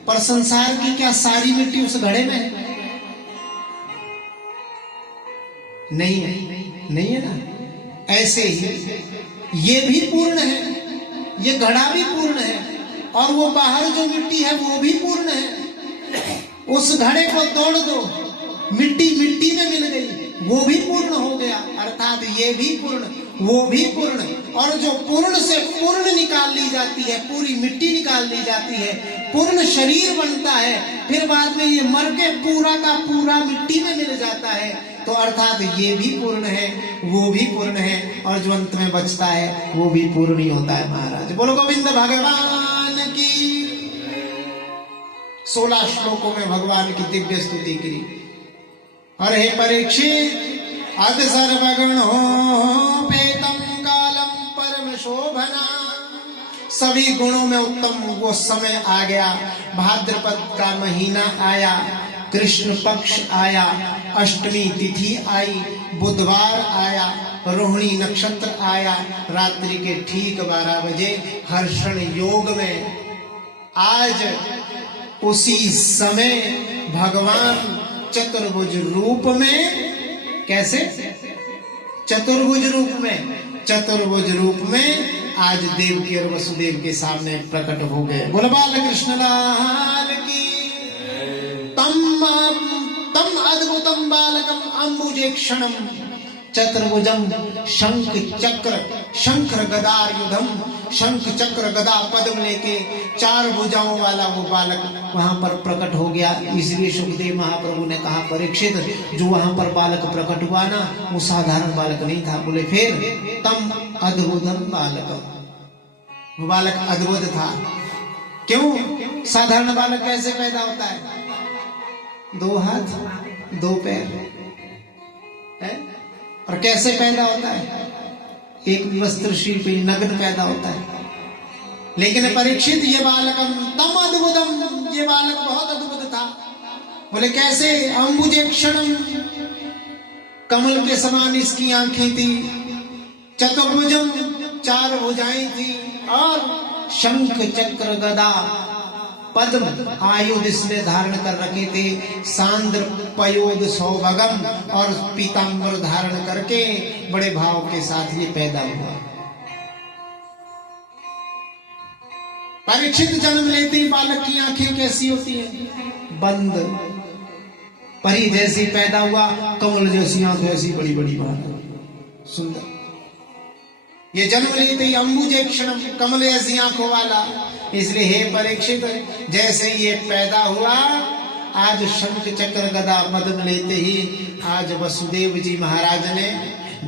पर संसार की क्या सारी मिट्टी उस घड़े में है? नहीं है, नहीं है ना। ऐसे ही ये भी पूर्ण है, ये घड़ा भी पूर्ण है, और वो बाहर जो मिट्टी है वो भी पूर्ण है। उस घड़े को तोड़ दो, मिट्टी मिट्टी में मिल गई, वो भी पूर्ण हो गया। अर्थात ये भी पूर्ण, वो भी पूर्ण, और जो पूर्ण से पूर्ण निकाल ली जाती है, पूरी मिट्टी निकाल ली जाती है, पूर्ण शरीर बनता है, फिर बाद में ये मर के पूरा का पूरा मिट्टी में मिल जाता है। तो अर्थात ये भी पूर्ण है, वो भी पूर्ण है, और जो अंत में बचता है वो भी पूर्ण ही होता है। महाराज बोलो गोविंद भगवान की। 16 श्लोकों में भगवान की दिव्य स्तुति की। और हे परीक्षित, अद सर्वगुणों पेतम कालम परम शोभना, सभी गुणों में उत्तम वो समय आ गया। भाद्रपद का महीना आया, कृष्ण पक्ष आया, अष्टमी तिथि आई, बुधवार आया, रोहिणी नक्षत्र आया, रात्रि के ठीक 12 बजे हर्षण योग में आज उसी समय भगवान चतुर्भुज रूप में, कैसे चतुर्भुज रूप में, चतुर्भुज रूप में आज देवकी और वसुदेव के सामने प्रकट हो गए। बोल बाल कृष्ण लाल की। तम अद्भुतम बालकम अंबुजेक्षणम चतुर्भुजम शंख चक्र शंकर गदायुधम, शंख चक्र गदा पद्म लेके 4 भुजाओं वाला वो बालक वहां पर प्रकट हो गया। इसलिए सुखदेव महाप्रभु ने कहा, परीक्षित, जो वहां पर बालक प्रकट हुआ ना, वो साधारण बालक नहीं था। बोले फिर? तम अद्भुतम बालकम, वो बालक अद्भुत था। क्यों? साधारण बालक कैसे पैदा होता है? 2 हाथ 2 पैर है? और कैसे पैदा होता है? एक वस्त्रशील पे नग्न पैदा होता है। लेकिन परीक्षित, ये बालकम तम अद्भुतम, ये बालक बहुत अद्भुत था। बोले कैसे? अंबुजेक्षणम, कमल के समान इसकी आंखें थी, चतुर्भुजम, 4 भुजाएं थी, और शंख चक्र गदा पद्म आयुध इसने धारण कर रखे थे, सांद्र पयोद सौभगम, और पीतांबर धारण करके बड़े भाव के साथ ये पैदा हुआ। परीक्षित जन्म लेते ही बालक की आंखें कैसी होती हैं? बंद। परी जैसी पैदा हुआ, कमल जैसी आंखें, ऐसी बड़ी बड़ी बात, सुंदर। ये जन्म लेते ही अंबुजेक्षणम, कमल ऐसी आंखों वाला। इसलिए हे परीक्षित, जैसे ये पैदा हुआ, आज शंख चक्र गदा पद्म लेते ही आज वसुदेव जी महाराज ने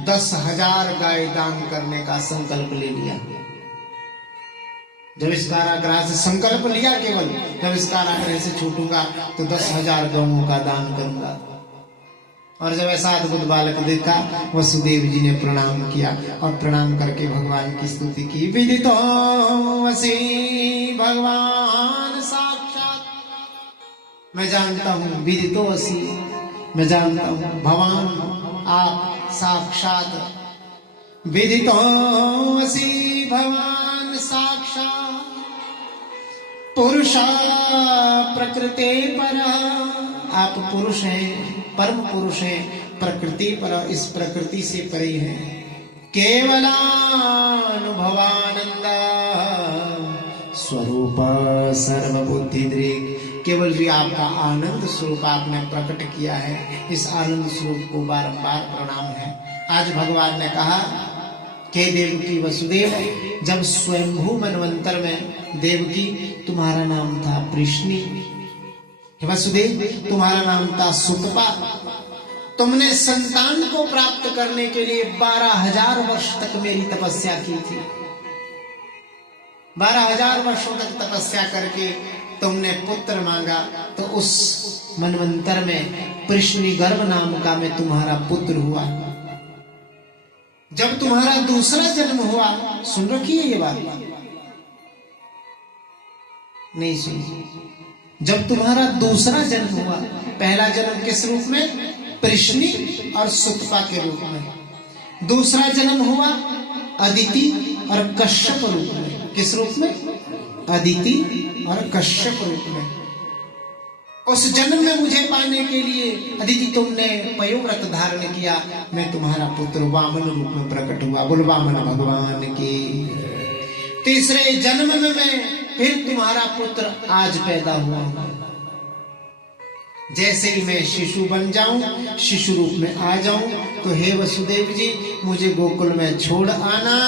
10,000 गाय दान करने का संकल्प ले लिया। जब इस कारागृह से संकल्प लिया, केवल जब इस कारागृह से छूटूंगा तो 10,000 गौओं का दान करूंगा। और जब ऐसा अद्भुत बालक देखा, वसुदेव जी ने प्रणाम किया, और प्रणाम करके भगवान की स्तुति की। विदितो वसी भगवान साक्षात, मैं जानता हूँ, विदितो वसी, मैं जानता हूँ, भगवान आप साक्षात, विदितो वसी भगवान साक्षात, पुरुषा प्रकृते पर, आप पुरुष हैं, परम पुरुष है, प्रकृति पर, इस प्रकृति से परे है। केवलानुभवानंद स्वरूप सर्वबुद्धि दृक्, केवल भी आपका आनंद स्वरूप आपने प्रकट किया है, इस आनंद स्वरूप को बारंबार प्रणाम है। आज भगवान ने कहा कि देवकी वसुदेव, जब स्वयंभू मनवंतर में देवकी तुम्हारा नाम था पृश्नी, वसुदेव तुम्हारा नाम था सुतपा, तुमने संतान को प्राप्त करने के लिए 12,000 वर्ष तक मेरी तपस्या की थी। 12,000 वर्षों तक तपस्या करके तुमने पुत्र मांगा तो उस मनवंतर में पृश्नी गर्भ नाम का मैं तुम्हारा पुत्र हुआ। जब तुम्हारा दूसरा जन्म हुआ, सुन रखी है ये बात? नहीं सुनी? जब तुम्हारा दूसरा जन्म हुआ, पहला जन्म किस रूप में? पृश्नी और सुतपा के रूप में। दूसरा जन्म हुआ अदिति और कश्यप रूप में। किस रूप में? अदिति और कश्यप रूप में। उस जन्म में मुझे पाने के लिए अदिति तुमने पयोव्रत धारण किया, मैं तुम्हारा पुत्र वामन रूप में प्रकट हुआ। बोल वामन भगवान की। तीसरे जन्म में मैं फिर तुम्हारा पुत्र आज पैदा हुआ। जैसे ही मैं शिशु बन जाऊं, शिशु रूप में आ जाऊं, तो हे वसुदेव जी मुझे गोकुल में छोड़ आना।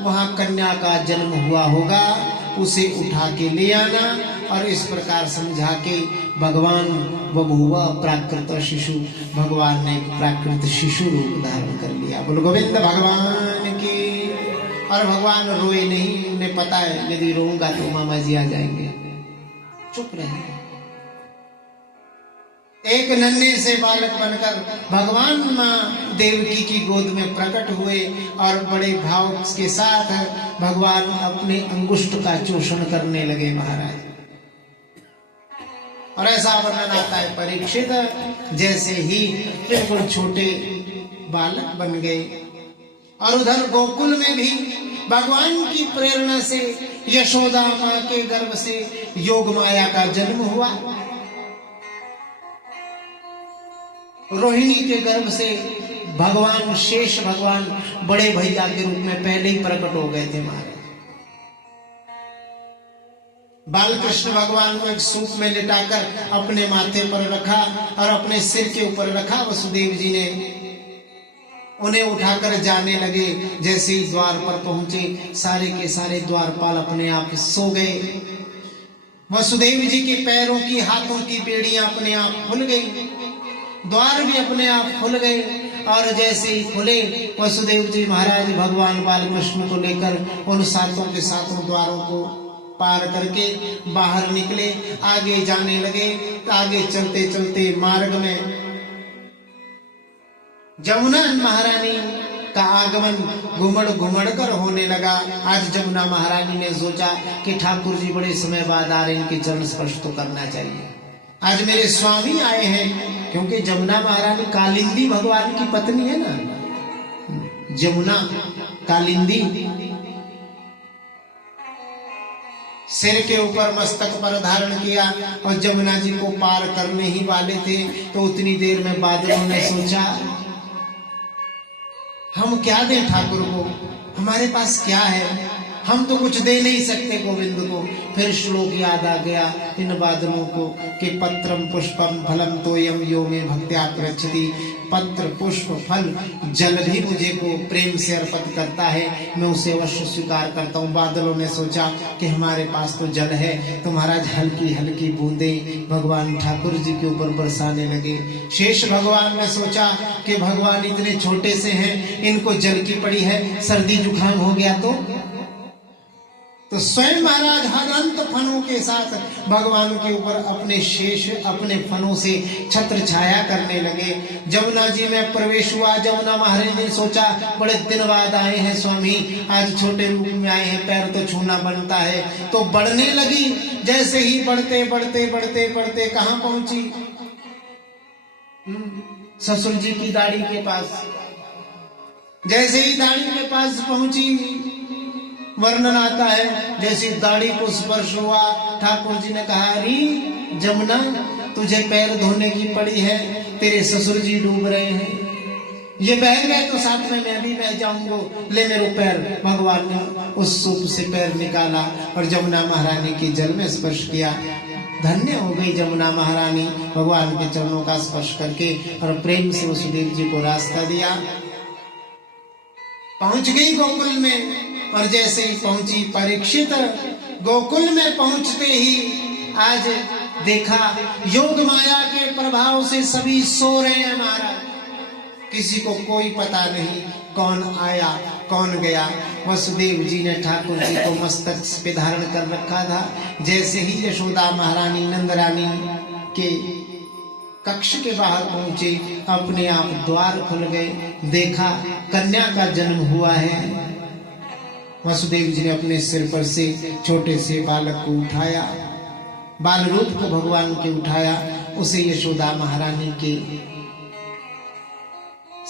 वहां कन्या का जन्म हुआ होगा, उसे उठा के ले आना और इस प्रकार समझा के भगवान बभूवा प्राकृत शिशु, भगवान ने प्राकृत शिशु रूप धारण कर लिया। बोलो गोविंद भगवान की। और भगवान रोए नहीं, उन्हें पता है यदि रोऊंगा तो मामा जी आ जाएंगे, चुप रहे। एक नन्हे से बालक बनकर भगवान मां देवकी की गोद में प्रकट हुए और बड़े भाव के साथ भगवान अपने अंगुष्ठ का चोषण करने लगे महाराज। और ऐसा वर्णन आता है परीक्षित जैसे ही बिल्कुल छोटे बालक बन गए। और उधर गोकुल में भी भगवान की प्रेरणा से यशोदा मां के गर्भ से योग माया का जन्म हुआ। रोहिणी के गर्भ से भगवान शेष भगवान बड़े भैया के रूप में पहले ही प्रकट हो गए थे महाराज। बाल कृष्ण भगवान को एक सूप में लिटाकर अपने माथे पर रखा और अपने सिर के ऊपर रखा। वसुदेव जी ने उन्हें उठाकर जाने लगे। जैसे ही द्वार पर पहुंचे, सारे के सारे द्वारपाल अपने आप सो गए। वसुदेव जी के पैरों की, हाथों की बेड़ियां अपने आप खुल गई, द्वार भी अपने आप खुल गए। और जैसे ही खुले, वसुदेव जी महाराज भगवान बाल कृष्ण को लेकर उन सातों के सातों द्वारों को पार करके बाहर निकले, आगे जाने लगे। आगे चलते चलते मार्ग में जमुना महारानी का आगमन घुमड़ घुमड़ कर होने लगा। आज जमुना महारानी ने सोचा कि ठाकुर जी बड़े समय बाद आ रहे, इनके चरण स्पर्श तो करना चाहिए। आज मेरे स्वामी आए हैं, क्योंकि जमुना महारानी कालिंदी भगवान की पत्नी है ना, जमुना कालिंदी। सिर के ऊपर मस्तक पर धारण किया और जमुना जी को पार करने ही वाले थे, तो उतनी देर में बादलों ने सोचा हम क्या दें ठाकुर को, हमारे पास क्या है, हम तो कुछ दे नहीं सकते गोविंद को। फिर श्लोक याद आ गया इन बादलों को कि पत्रम पुष्पम फलम तोयम यो में भक्त्या प्रचति। पत्र पुष्प फल जल भी मुझे को प्रेम से अर्पित करता है, मैं उसे अवश्य स्वीकार करता हूँ। बादलों ने सोचा कि हमारे पास तो जल है, तो महाराज हल्की हल्की बूंदें भगवान ठाकुर जी के ऊपर बरसाने लगे। शेष भगवान ने सोचा कि भगवान इतने छोटे से हैं, इनको जल की पड़ी है, सर्दी जुकाम हो गया तो स्वयं महाराज अनंत फनों के साथ भगवान के ऊपर अपने शेष अपने फनों से छत्र छाया करने लगे। जमुना जी में प्रवेश हुआ। जमुना महाराज ने सोचा बड़े दिन बाद आए हैं स्वामी, आज छोटे रूप में आए हैं, पैर तो छूना बनता है, तो बढ़ने लगी। जैसे ही बढ़ते बढ़ते बढ़ते बढ़ते कहां पहुंची? ससुर जी की दाढ़ी के पास। जैसे ही दाढ़ी के पास पहुंची, वर्णन आता है जैसे दाढ़ी को स्पर्श हुआ, ठाकुर जी ने कहा अरे जमुना तुझे पैर धोने की पड़ी है, तेरे ससुर जी डूब रहे हैं, ये बह गए तो साथ में मैं भी बह जाऊंगा, ले मेरे पैर। भगवान ने उस सूप से पैर निकाला और जमुना महारानी के जल में स्पर्श किया। धन्य हो गई जमुना महारानी भगवान के चरणों का स्पर्श करके, और प्रेम से वसुदेव जी को रास्ता दिया। पहुंच गई गोकुल में। और जैसे ही पहुंची परीक्षित, गोकुल में पहुंचते ही आज देखा योग माया के प्रभाव से सभी सो रहे हैं महाराज। किसी को कोई पता नहीं कौन आया कौन गया? वसुदेव जी ने ठाकुर जी को मस्तक पे धारण कर रखा था। जैसे ही यशोदा महारानी नंद रानी के कक्ष के बाहर पहुंचे, अपने आप द्वार खुल गए, देखा कन्या का जन्म हुआ है। वसुदेव जी ने अपने सिर पर से छोटे से बालक को उठाया, बाल रूप को भगवान के उठाया, उसे यशोदा महारानी के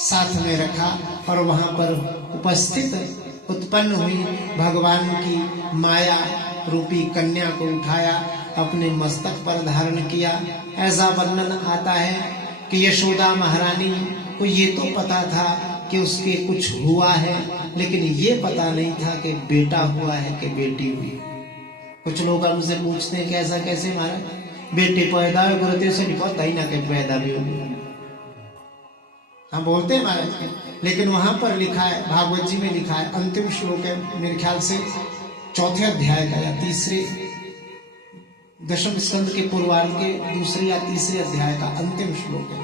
साथ में रखा और वहां पर उपस्थित उत्पन्न हुई भगवान की माया रूपी कन्या को उठाया, अपने मस्तक पर धारण किया। ऐसा वर्णन आता है कि यशोदा महारानी को ये तो पता था कि उसके कुछ हुआ है, लेकिन ये पता नहीं था कि बेटा हुआ है कि बेटी हुई। कुछ लोग हमसे पूछते हैं कि ऐसा कैसे महाराज, बेटे पैदा हुए गुरुदेव से नहीं पता ही ना कि पैदा भी हुए। हम बोलते हैं महाराज, लेकिन वहां पर लिखा है, भागवत जी में लिखा है, अंतिम श्लोक है मेरे ख्याल से चौथे अध्याय का या तीसरे दशम स्कंद के पूर्वार्ध के दूसरे या तीसरे अध्याय का अंतिम श्लोक है।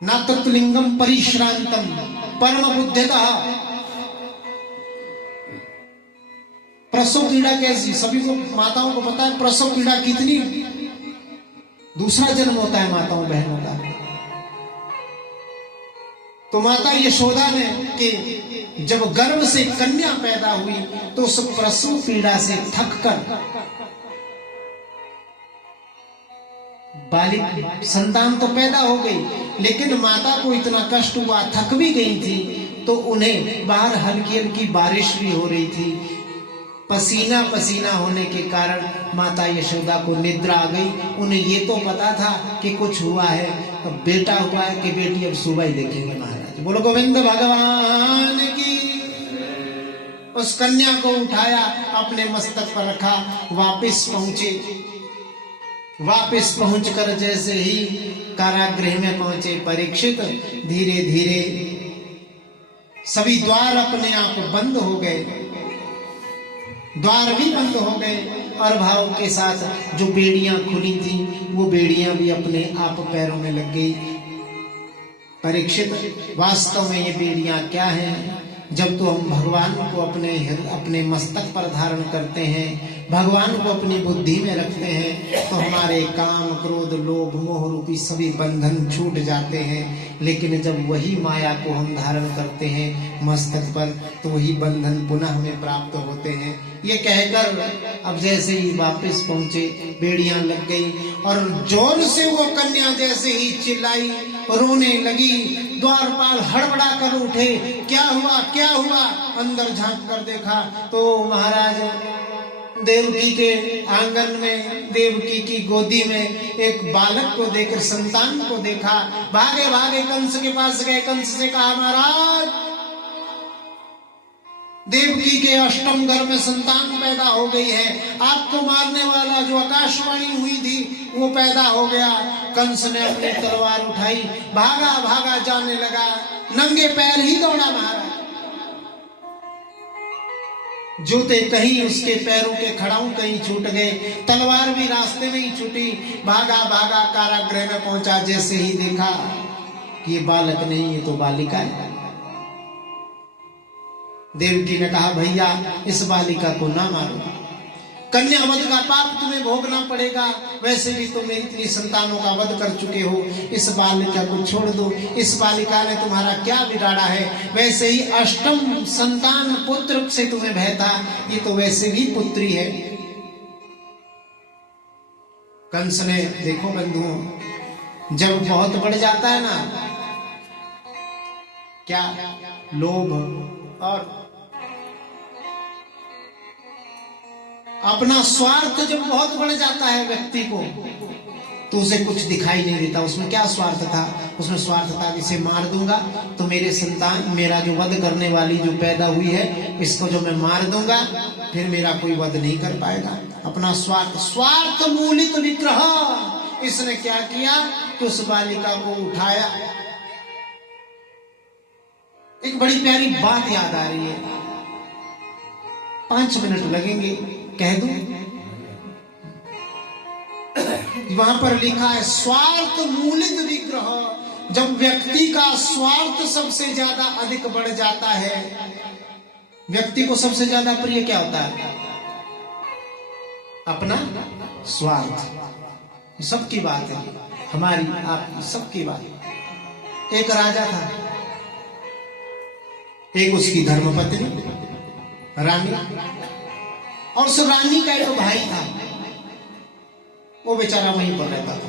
न तत्लिंगम परिश्रांतम परम बुद्धितः। प्रसव पीड़ा कैसी, सभी को माताओं को पता है प्रसव पीड़ा कितनी, दूसरा जन्म होता है माताओं बहनों का। तो माता यशोदा ने कि जब गर्भ से कन्या पैदा हुई तो उस प्रसव पीड़ा से थककर बालिक संतान तो पैदा हो गई, लेकिन माता को इतना कष्ट हुआ, थक भी गई थी, तो उन्हें बाहर हल्की हल्की बारिश भी हो रही थी। पसीना पसीना होने के कारण माता यशोदा को निद्रा आ गई। उन्हें ये तो पता था कि कुछ हुआ है, अब बेटा हुआ है कि बेटी, अब सुबह ही देखेंगे महाराज। बोलो गोविंद भगवान की। उस कन्या को उठाया, अपने मस्तक पर रखा, वापस पहुंचे। वापस पहुंचकर जैसे ही कारागृह में पहुंचे परीक्षित, धीरे धीरे सभी द्वार अपने आप बंद हो गए, द्वार भी बंद हो गए और भाव के साथ जो बेड़ियां खुली थी वो बेड़ियां भी अपने आप पैरों में लग गई। परीक्षित, वास्तव में ये बेड़ियां क्या हैं? जब तो हम भगवान को अपने मस्तक पर धारण करते हैं, भगवान को अपनी बुद्धि में रखते हैं, तो हमारे काम क्रोध लोभ मोह रूपी सभी बंधन छूट जाते हैं। लेकिन जब वही माया को हम धारण करते हैं मस्तक पर, तो वही बंधन पुनः हमें प्राप्त होते हैं। ये कहकर अब जैसे ही वापस पहुंचे, बेड़ियां लग गई और जोर से वो कन्या जैसे ही चिल्लाई, रोने लगी। द्वारपाल हड़बड़ा कर उठे, क्या हुआ क्या हुआ? अंदर झांक कर देखा तो महाराज देवकी के आंगन में, देवकी की गोदी में एक बालक को देखकर, संतान को देखा। भागे भागे कंस के पास गए, कंस से कहा महाराज देवकी के अष्टम गर्भ में संतान पैदा हो गई है, आपको मारने वाला जो आकाशवाणी हुई थी वो पैदा हो गया। कंस ने अपनी तलवार उठाई, भागा भागा जाने लगा, नंगे पैर ही दौड़ा महाराज। जूते कहीं उसके पैरों के खड़ाऊ कहीं छूट गए, तलवार भी रास्ते में ही छूटी। भागा भागा कारागृह में पहुंचा, जैसे ही देखा कि ये बालक नहीं, ये तो बालिका है। देवकी ने कहा भैया इस बालिका को ना मारो, कन्या वध का पाप तुम्हें भोगना पड़ेगा, वैसे भी तुम इतनी संतानों का वध कर चुके हो, इस बालिका को छोड़ दो। इस बालिका ने तुम्हारा क्या बिगाड़ा है? वैसे ही अष्टम संतान पुत्र से तुम्हें भय था, ये तो वैसे भी पुत्री है। कंस ने, देखो बंधुओं, जब बहुत बढ़ जाता है ना क्या, लोभ और अपना स्वार्थ जब बहुत बढ़ जाता है व्यक्ति को, तो उसे कुछ दिखाई नहीं देता। उसमें क्या स्वार्थ था? उसमें स्वार्थ था कि इसे मार दूंगा तो मेरे संतान, मेरा जो वध करने वाली जो पैदा हुई है, इसको जो मैं मार दूंगा फिर मेरा कोई वध नहीं कर पाएगा। अपना स्वार्थ, स्वार्थ मूलित विग्रह। इसने क्या किया कि उस बालिका को उठाया। एक बड़ी प्यारी बात याद आ रही है, 5 मिनट लगेंगे, कह दूं। वहां पर लिखा है स्वार्थ मूलित विग्रह जब व्यक्ति का स्वार्थ सबसे ज्यादा अधिक बढ़ जाता है, व्यक्ति को सबसे ज्यादा प्रिय क्या होता है? अपना स्वार्थ। सबकी बात है, हमारी आपकी सबकी बात। एक राजा था, एक उसकी धर्मपत्नी रानी, और उस रानी का एक भाई था। वो बेचारा वहीं पर रहता था,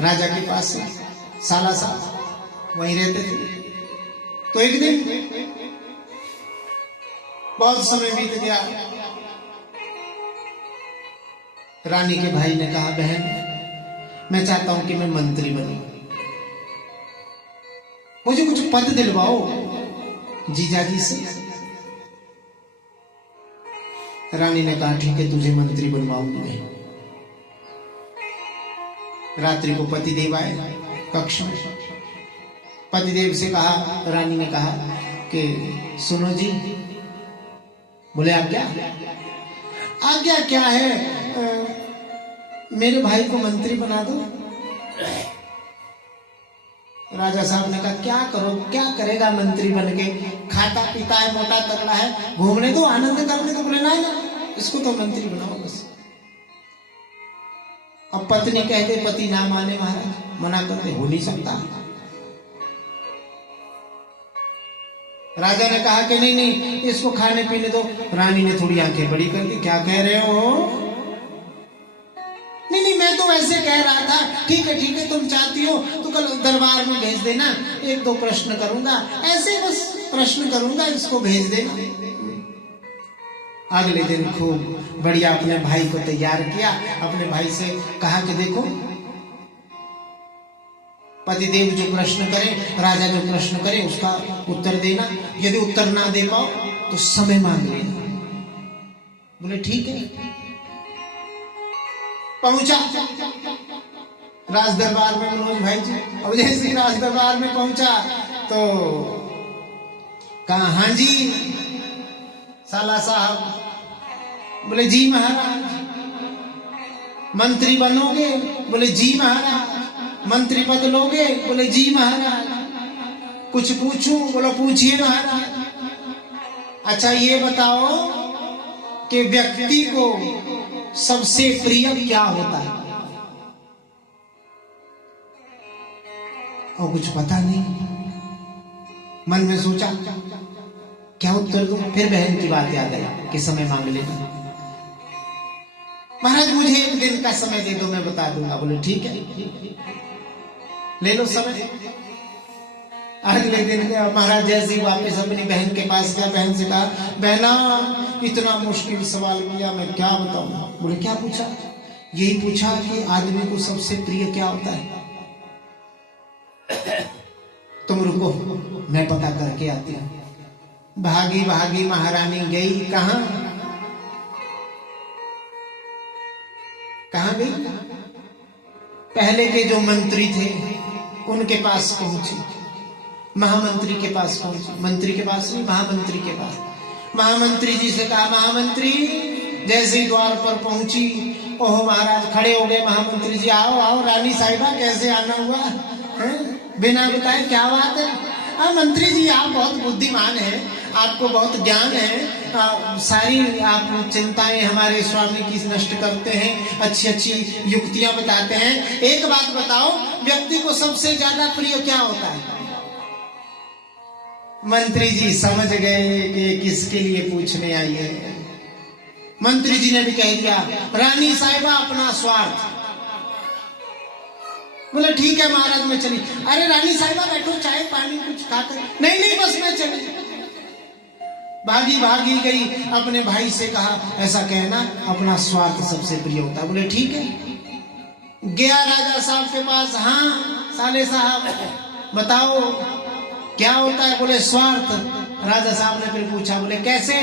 राजा के पास से साला साल वहीं रहते थे। तो एक दिन बहुत समय बीत गया, रानी के भाई ने कहा, बहन मैं चाहता हूं कि मैं मंत्री बनूं, मुझे कुछ पद दिलवाओ जीजाजी से। रानी ने कहा, ठीक है तुझे मंत्री बनवाऊंगी मैं। रात्रि को पतिदेव आए कक्ष में। पतिदेव से कहा, रानी ने कहा कि सुनो जी। बोले आज्ञा? आज्ञा क्या है? मेरे भाई को मंत्री बना दो। राजा साहब ने कहा, क्या करो, क्या करेगा मंत्री बनके? खाता पीता है, मोटा तगड़ा है, घूमने दो, आनंद करने दो। बोले ना ना, इसको तो मंत्री बनाओ बस। अब पत्नी कहते, पति ना माने महाराज, मना करते, हो नहीं सकता। राजा ने कहा कि नहीं नहीं, इसको खाने पीने दो। रानी ने थोड़ी आंखें बड़ी कर दी, क्या कह रहे हो? नहीं नहीं, मैं तो वैसे कह रहा था। ठीक है तुम चाहती हो तो कल दरबार में भेज देना, एक दो प्रश्न करूंगा, ऐसे बस प्रश्न करूंगा, इसको भेज देना। अगले दिन खूब बढ़िया अपने भाई को तैयार किया। अपने भाई से कहा कि देखो, पतिदेव जो प्रश्न करे, राजा जो प्रश्न करे उसका उत्तर देना, यदि उत्तर ना दे पाओ तो समय मांग लेना। बोले ठीक है। पहुंचा राज दरबार में मनोज भाई जी। अब जैसे ही राज दरबार में पहुंचा तो कहा, हाँ जी साला साहब। बोले जी महाराज। मंत्री बनोगे? बोले जी महाराज। मंत्री पद लोगे? बोले जी महाराज। कुछ पूछूं? बोलो पूछिए महाराज। अच्छा ये बताओ कि व्यक्ति को सबसे प्रिय क्या होता है? और कुछ पता नहीं, मन में सोचा क्या उत्तर दूं। फिर बहन की बात याद आई कि समय मांग लेना। महाराज मुझे एक दिन का समय दे दो, मैं बता दूंगा। बोले ठीक है, ले लो समय। अगले दिन महाराज जैसे ही वापस अपनी बहन के पास गया, बहन से कहा, बहना इतना मुश्किल सवाल किया, मैं क्या बताऊं। बोले क्या पूछा? यही पूछा कि आदमी को सबसे प्रिय क्या होता है। तुम रुको, मैं पता करके आती हूँ। भागी भागी महारानी गई। कहां गई? पहले के जो मंत्री थे उनके पास पहुंची, महामंत्री के पास पहुंची। मंत्री के पास नहीं, महामंत्री के पास। महामंत्री जी से कहा, महामंत्री। जैसे ही द्वार पर पहुंची, ओह महाराज खड़े हो गए। महामंत्री जी, आओ आओ रानी साहिबा, कैसे आना हुआ है? बिना बताए क्या बात है? मंत्री जी आप बहुत बुद्धिमान हैं, आपको बहुत ज्ञान है, सारी आप चिंताएं हमारे स्वामी की नष्ट करते हैं, अच्छी अच्छी युक्तियां बताते हैं। एक बात बताओ, व्यक्ति को सबसे ज्यादा प्रिय क्या होता है? मंत्री जी समझ गए कि किसके लिए पूछने आई है। मंत्री जी ने भी कह दिया, रानी साहिबा अपना स्वार्थ। बोले ठीक है महाराज मैं चली। अरे रानी साहिबा बैठो, चाय पानी कुछ खाकर। नहीं नहीं बस मैं चली। भागी भागी गई, अपने भाई से कहा, ऐसा कहना अपना स्वार्थ सबसे प्रिय होता है। बोले ठीक है। गया राजा साहब के पास। हाँ साले साहब बताओ क्या होता है? बोले स्वार्थ। राजा साहब ने फिर पूछा, बोले कैसे?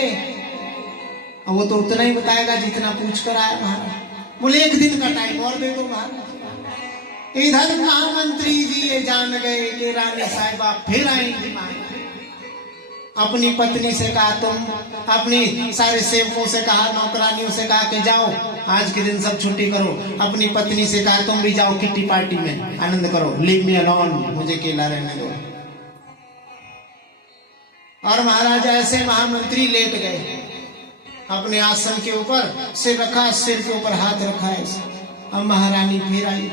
वो तो उतना ही बताएगा जितना पूछ कर आया महाराज। बोले एक दिन का टाइम और दे दो महाराज। इधर महामंत्री जी ये जान गए कि रानी साहिबा फिर आएंगी। अपनी पत्नी से कहा, तुम अपनी सारे सेवकों से कहा, नौकरानियों से कहा कि जाओ आज के दिन सब छुट्टी करो। अपनी पत्नी से कहा तुम भी जाओ किट्टी पार्टी में आनंद करो, लीव मी अलोन, मुझे अकेला रहने दो। और महाराज ऐसे महामंत्री लेट गए अपने आसन के ऊपर, सिर रखा, सिर के ऊपर हाथ रखा है। अब महारानी फिर आई,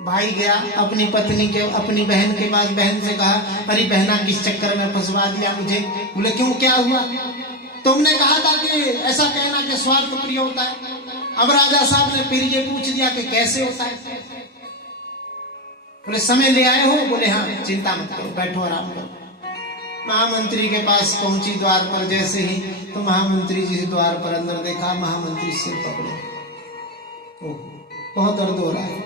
भाई गया अपनी पत्नी के, अपनी बहन के पास, बहन से कहा अरे बहना किस चक्कर में फंसवा दिया मुझे। बोले क्यों, क्या हुआ? तुमने कहा था कि ऐसा कहना कि स्वार्थ प्रिय होता है। अब राजा साहब ने फिर ये पूछ दिया कि कैसे होता है। बोले समय ले आए हो? बोले हाँ। चिंता मत करो, बैठो आराम करो। महामंत्री के पास पहुंची द्वार पर जैसे ही, तो महामंत्री जी द्वार पर अंदर देखा, महामंत्री सिर पकड़े, ओह बहुत दर्द हो रहा है।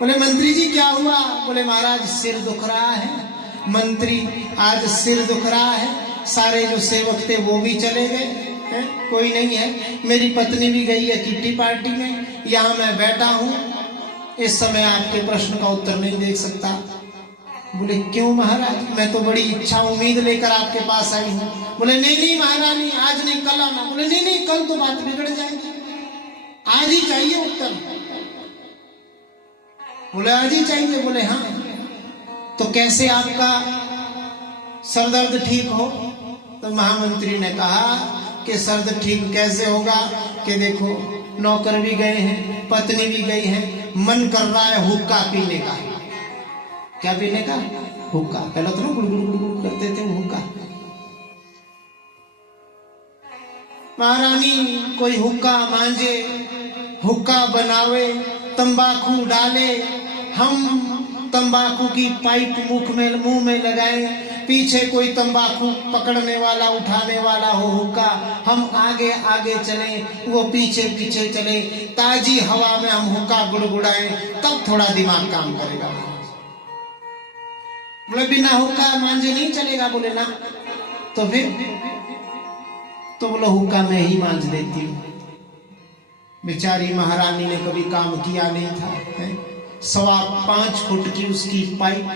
बोले मंत्री जी क्या हुआ? बोले महाराज सिर दुख रहा है। मंत्री आज सिर दुख रहा है, सारे जो सेवक थे वो भी चले गए हैं, कोई नहीं है, मेरी पत्नी भी गई है किट्टी पार्टी में, यहाँ मैं बैठा हूँ, इस समय आपके प्रश्न का उत्तर नहीं दे सकता। बोले क्यों महाराज, मैं तो बड़ी इच्छा उम्मीद लेकर आपके पास आई हूँ। बोले नहीं नहीं महारानी, आज नहीं कल आना। बोले नहीं नहीं, कल तो बात बिगड़ जाएगी, आज ही चाहिए उत्तर। बोले आज ही चाहिए? बोले हाँ। तो कैसे आपका सरदर्द ठीक हो? तो महामंत्री ने कहा कि सरदर्द ठीक कैसे होगा कि देखो नौकर भी गए हैं, पत्नी भी गई है, मन कर रहा है हुक्का पीने का। क्या पीने का? हुक्का। पहले तो गुड़गुड़ करते थे हुक्का। महारानी कोई हुक्का मांझे, हुक्का बनावे, तंबाकू डाले, हम तंबाकू की पाइप मुंह में लगाएं, पीछे कोई तंबाकू पकड़ने वाला उठाने वाला हो हुक्का, हम आगे आगे चले, वो पीछे पीछे चले, ताजी हवा में हम हुक्का गुड़गुड़ाएं, तब थोड़ा दिमाग काम करेगा। बोले बिना हुक्का मांझे नहीं चलेगा। बोले ना। तो फिर? तो बोलो हुक्का मैं ही मांझ देती हूँ। बेचारी महारानी ने कभी काम किया नहीं था, है? 5.25 फुट की उसकी पाइप,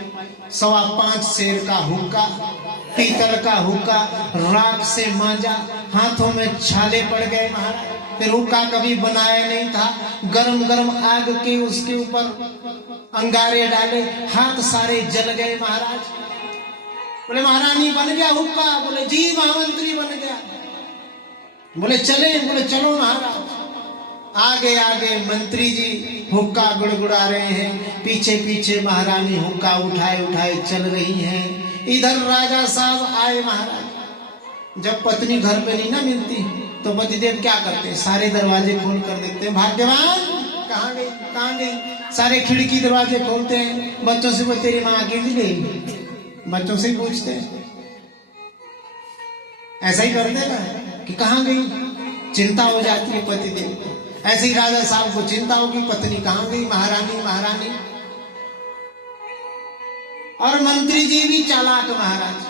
5.25 सेर का हुक्का, पीतल का हुक्का, राख से मांझा, हाथों में छाले पड़ गए महाराज। फिर हुक्का कभी बनाया नहीं था, गरम गरम आग के उसके ऊपर अंगारे डाले, हाथ सारे जल गए महाराज। बोले महारानी बन गया हुक्का? बोले जी महामंत्री बन गया। बोले चले? बोले चलो महाराज। आगे आगे मंत्री जी हुक्का गुड़गुड़ा रहे हैं, पीछे पीछे महारानी हुक्का उठाए उठाए चल रही हैं। इधर राजा साहब आए महाराज। जब पत्नी घर पे नहीं ना मिलती तो पतिदेव क्या करते हैं? सारे दरवाजे खोल कर देखते हैं, भाग्यवान कहाँ गई, कहाँ गई। सारे खिड़की दरवाजे खोलते हैं, बच्चों से वो तेरी माँ अकेली गई, बच्चों से पूछते हैं। ऐसा ही करते ना कि कहाँ गई, चिंता हो जाती है पतिदेव को। ऐसे ही राजा साहब को चिंता होगी पत्नी कहाँ गई, महारानी महारानी। और मंत्री जी भी चालाक महाराज,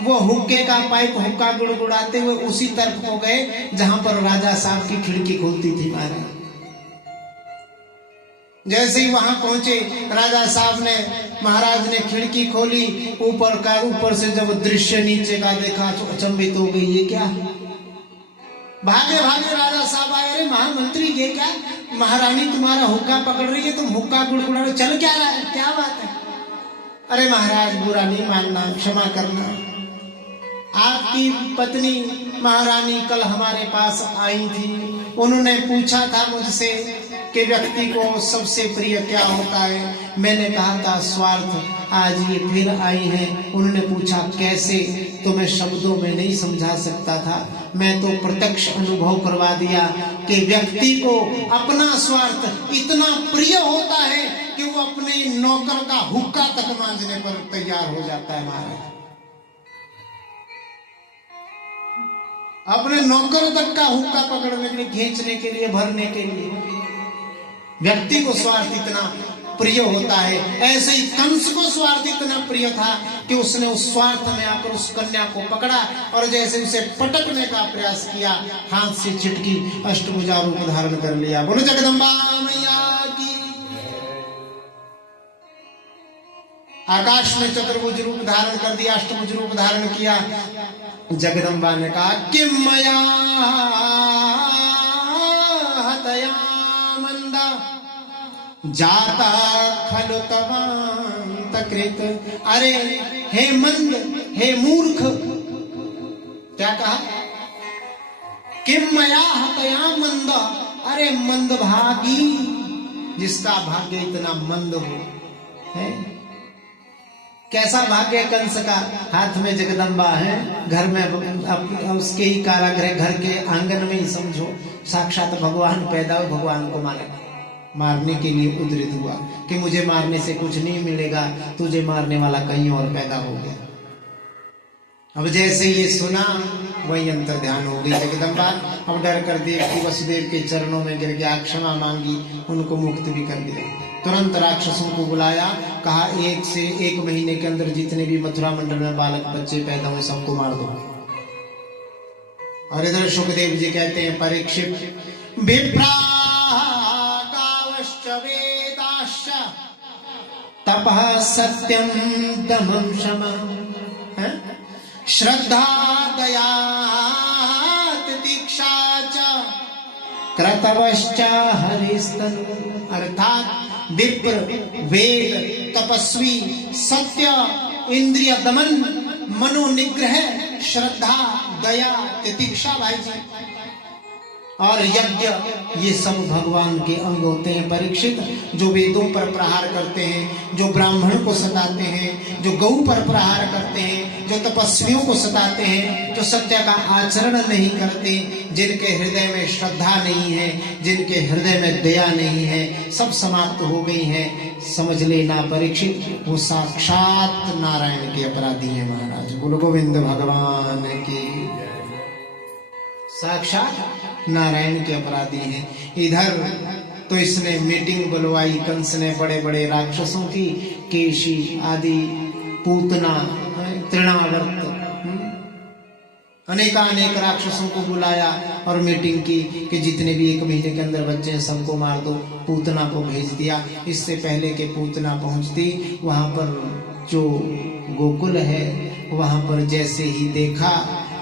वो हुक्के का पाइप हुक्का गुड़गुड़ाते हुए उसी तरफ हो गए जहां पर राजा साहब की खिड़की खुलती थी महाराज। जैसे ही वहां पहुंचे राजा साहब ने, महाराज ने खिड़की खोली, ऊपर से जब दृश्य नीचे का देखा तो अचंभित हो गई, ये क्या? भागे भागे राजा साहब आए, अरे महामंत्री ये क्या? महारानी तुम्हारा हुक्का पकड़ रही है, तुम हुक्का गुड़गुड़ा रहे, चल क्या रहा है, क्या बात है? अरे महाराज बुरा नहीं मानना, क्षमा करना, आपकी पत्नी महारानी कल हमारे पास आई थी, उन्होंने पूछा था मुझसे कि व्यक्ति को सबसे प्रिय क्या होता है, मैंने कहा था स्वार्थ। आज ये फिर आई हैं, उन्होंने पूछा कैसे, तो मैं शब्दों में नहीं समझा सकता था, मैं तो प्रत्यक्ष अनुभव करवा दिया कि व्यक्ति को अपना स्वार्थ इतना प्रिय होता है कि वो अपने नौकर का हुक्का तक मांझने पर तैयार हो जाता है महाराज। अपने नौकर तक का हुक्का पकड़ने के लिए, खींचने के लिए, भरने के लिए व्यक्ति को स्वार्थ इतना प्रिय होता है। ऐसे ही कंस को स्वार्थ इतना प्रिय था कि उसने उस स्वार्थ में आकर उस कन्या को पकड़ा और जैसे उसे पटकने का प्रयास किया, हाथ से चिटकी, अष्टभुजा रूप धारण कर लिया। बोलो जगदम्बा मैया की। आकाश में चतुर्भुज रूप धारण कर दिया, अष्टभुज रूप धारण किया। जगदम्बा ने कहा कि मया हतया मंदा जाता खलु तवांतकृत। अरे हे मंद, हे मूर्ख, क्या कहा? किम मया हतया मंदा, अरे मंदभागी, जिसका भाग्य इतना मंद हो है। कैसा भाग्य कंस का? हाथ में जगदम्बा है, घर में उसके ही कारागृह, घर के आंगन में ही समझो साक्षात भगवान पैदा हो, भगवान को मारने के लिए उद्धृत हुआ कि मुझे मारने से कुछ नहीं मिलेगा, तुझे मारने वाला कहीं और पैदा हो गया। अब जैसे ये सुना वही अंतर ध्यान हो गई जगदम्बा। अब डर कर देवकी वसुदेव के चरणों में गिर गया, क्षमा मांगी, उनको मुक्त भी कर दिया। तुरंत राक्षसों को बुलाया, कहा 1 से 1 महीने के अंदर जितने भी मथुरा मंडल में बालक बच्चे पैदा हुए सबको मार दो। और इधर सुखदेव जी कहते हैं परीक्षित तपः सत्यम दमं क्षमा श्रद्धा दया तितिक्षा च क्रतवश्च हरिस्तनु। अर्थात विप्र, वेद, तपस्वी, सत्य, इंद्रिय दमन, मनोनिग्रह, श्रद्धा, दया, तितिक्षा भाई जी और यज्ञ, ये सब भगवान के अंग होते हैं परीक्षित। जो वेदों पर प्रहार करते हैं, जो ब्राह्मण को सताते हैं, जो गौ पर प्रहार करते हैं, जो तपस्वियों को सताते हैं, जो सत्य का आचरण नहीं करते, जिनके हृदय में श्रद्धा नहीं है, जिनके हृदय में दया नहीं है, सब समाप्त हो गई हैं। समझ लेना परीक्षित, वो साक्षात नारायण के अपराधी हैं महाराज। बोलो गोविंद भगवान की, साक्षात नारायण के अपराधी हैं। इधर तो इसने मीटिंग बुलवाई कंस ने बड़े बड़े राक्षसों की, केशी आदि, पूतना, तृणावर्त, अनेकानेक राक्षसों को बुलाया और मीटिंग की कि जितने भी 1 महीने के अंदर बच्चे हैं सबको मार दो। पूतना को भेज दिया। इससे पहले के पूतना पहुंचती, वहां पर जो गोकुल है वहां पर जैसे ही देखा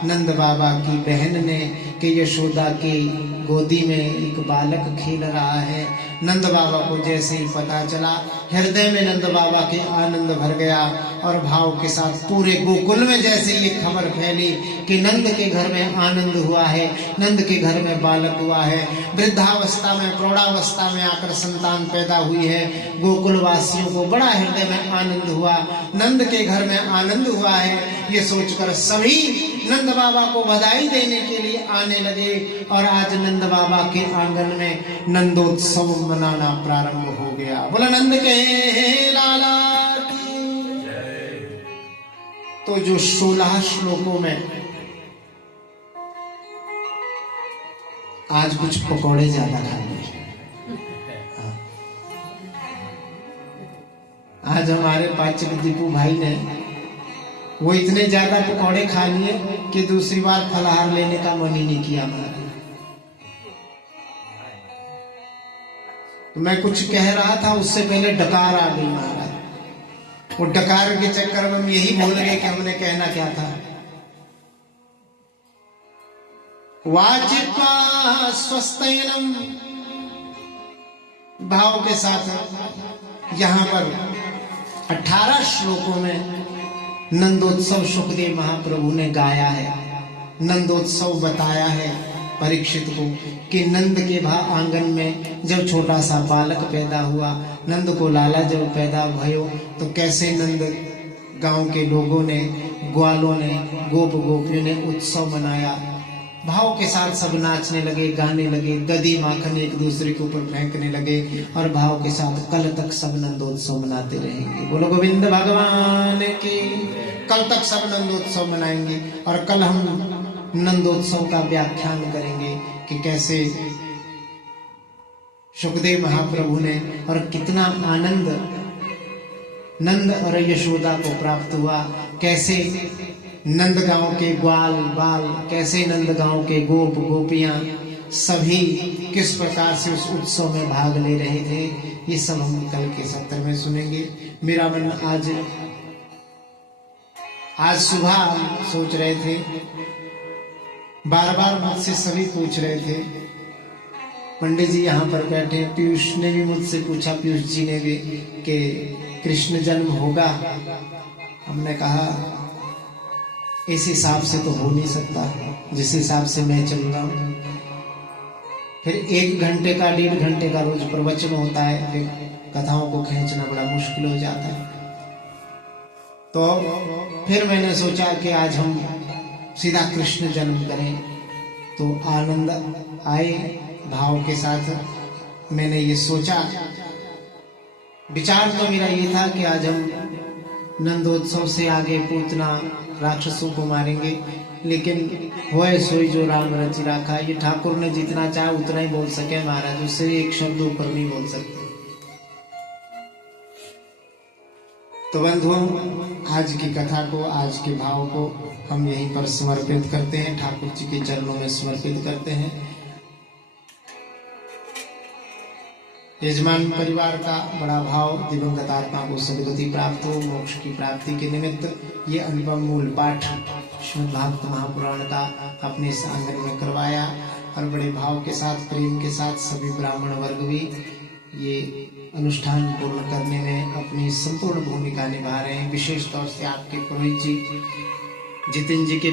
नंद बाबा की बहन ने कि यशोदा की गोदी में एक बालक खेल रहा है, नंद बाबा को जैसे ही पता चला, हृदय में नंद बाबा के आनंद भर गया और भाव के साथ पूरे गोकुल में जैसे ये खबर फैली कि नंद के घर में आनंद हुआ है, नंद के घर में बालक हुआ है, वृद्धावस्था में, प्रौढ़ावस्था में आकर संतान पैदा हुई है। गोकुल वासियों को बड़ा हृदय में आनंद हुआ, नंद के घर में आनंद हुआ है। ये सोचकर सभी नंद बाबा को बधाई देने के लिए आने लगे और आज नंद बाबा के आंगन में नंदोत्सव मनाना प्रारंभ हो गया। बोला नंद के लाला की। तो जो 16 श्लोकों में आज कुछ पकौड़े ज्यादा खाने, आज हमारे पाचक दीपू भाई ने वो इतने ज्यादा पकौड़े खा लिए कि दूसरी बार फलाहार लेने का मन ही नहीं किया हमारा। तो मैं कुछ कह रहा था, उससे पहले डकार आ गई महाराज। वो डकार के चक्कर में हम यही भूल गए कि हमने कहना क्या था। वाचित्वा स्वस्तैनम, भाव के साथ यहां पर 18 श्लोकों में नंदोत्सव सुखदेव महाप्रभु ने गाया है, नंदोत्सव बताया है परीक्षित को कि नंद के आंगन में जब छोटा सा बालक पैदा हुआ, नंद को लाला जब पैदा भयो तो कैसे नंद गांव के लोगों ने, ग्वालों ने, गोप गोपियों ने उत्सव मनाया। भाव के साथ सब नाचने लगे, गाने लगे, दधी माखन एक दूसरे के ऊपर फेंकने लगे और भाव के साथ कल तक सब नंदोत्सव मनाते रहेंगे। बोलो गोविंद भगवान की। कल तक सब नंदोत्सव मनाएंगे और कल हम नंदोत्सव का व्याख्यान करेंगे कि कैसे सुखदेव महाप्रभु ने और कितना आनंद नंद और यशोदा को प्राप्त हुआ, कैसे नंदगांव के ग्वाल बाल, कैसे नंदगांव के गोप गोपियां सभी किस प्रकार से उस उत्सव में भाग ले रहे थे, ये सब हम कल के सत्र में सुनेंगे। मेरा मन आज सुबह हम सोच रहे थे, बार बार मुझसे सभी पूछ रहे थे, पंडित जी यहाँ पर बैठे, पीयूष ने भी मुझसे पूछा, पीयूष जी ने भी, कि कृष्ण जन्म होगा। हमने कहा इस हिसाब से तो हो नहीं सकता जिस हिसाब से मैं चल रहा हूं। फिर 1 घंटे का 1.5 घंटे का रोज प्रवचन होता है, फिर कथाओं को खींचना बड़ा मुश्किल हो जाता है। तो फिर मैंने सोचा कि आज हम सीधा कृष्ण जन्म करें तो आनंद आए। भाव के साथ मैंने ये सोचा, विचार तो मेरा ये था कि आज हम नंदोत्सव से आगे पूतना राक्षसों को मारेंगे, लेकिन होए सोई जो राम रचि राखा, ये ठाकुर ने जितना चाहा उतना ही बोल सके महाराज, उससे एक शब्द ऊपर नहीं बोल सकते। तो बंधुओं, आज की कथा को, आज के भाव को हम यहीं पर समर्पित करते हैं, ठाकुर जी के चरणों में समर्पित करते हैं। यजमान परिवार का बड़ा भाव, दिवंगत आत्मा को सद्गति प्राप्त हो, मोक्ष की प्राप्ति के निमित्त ये अनुपम मूल पाठ श्रीमद् भागवत महापुराण का अपने इस आंगन में करवाया, और बड़े भाव के साथ, प्रेम के साथ सभी ब्राह्मण वर्ग भी ये अनुष्ठान पूर्ण करने में अपनी संपूर्ण भूमिका निभा रहे हैं। विशेष तौर से आपके पुरोहित जी जितेंद्र जी के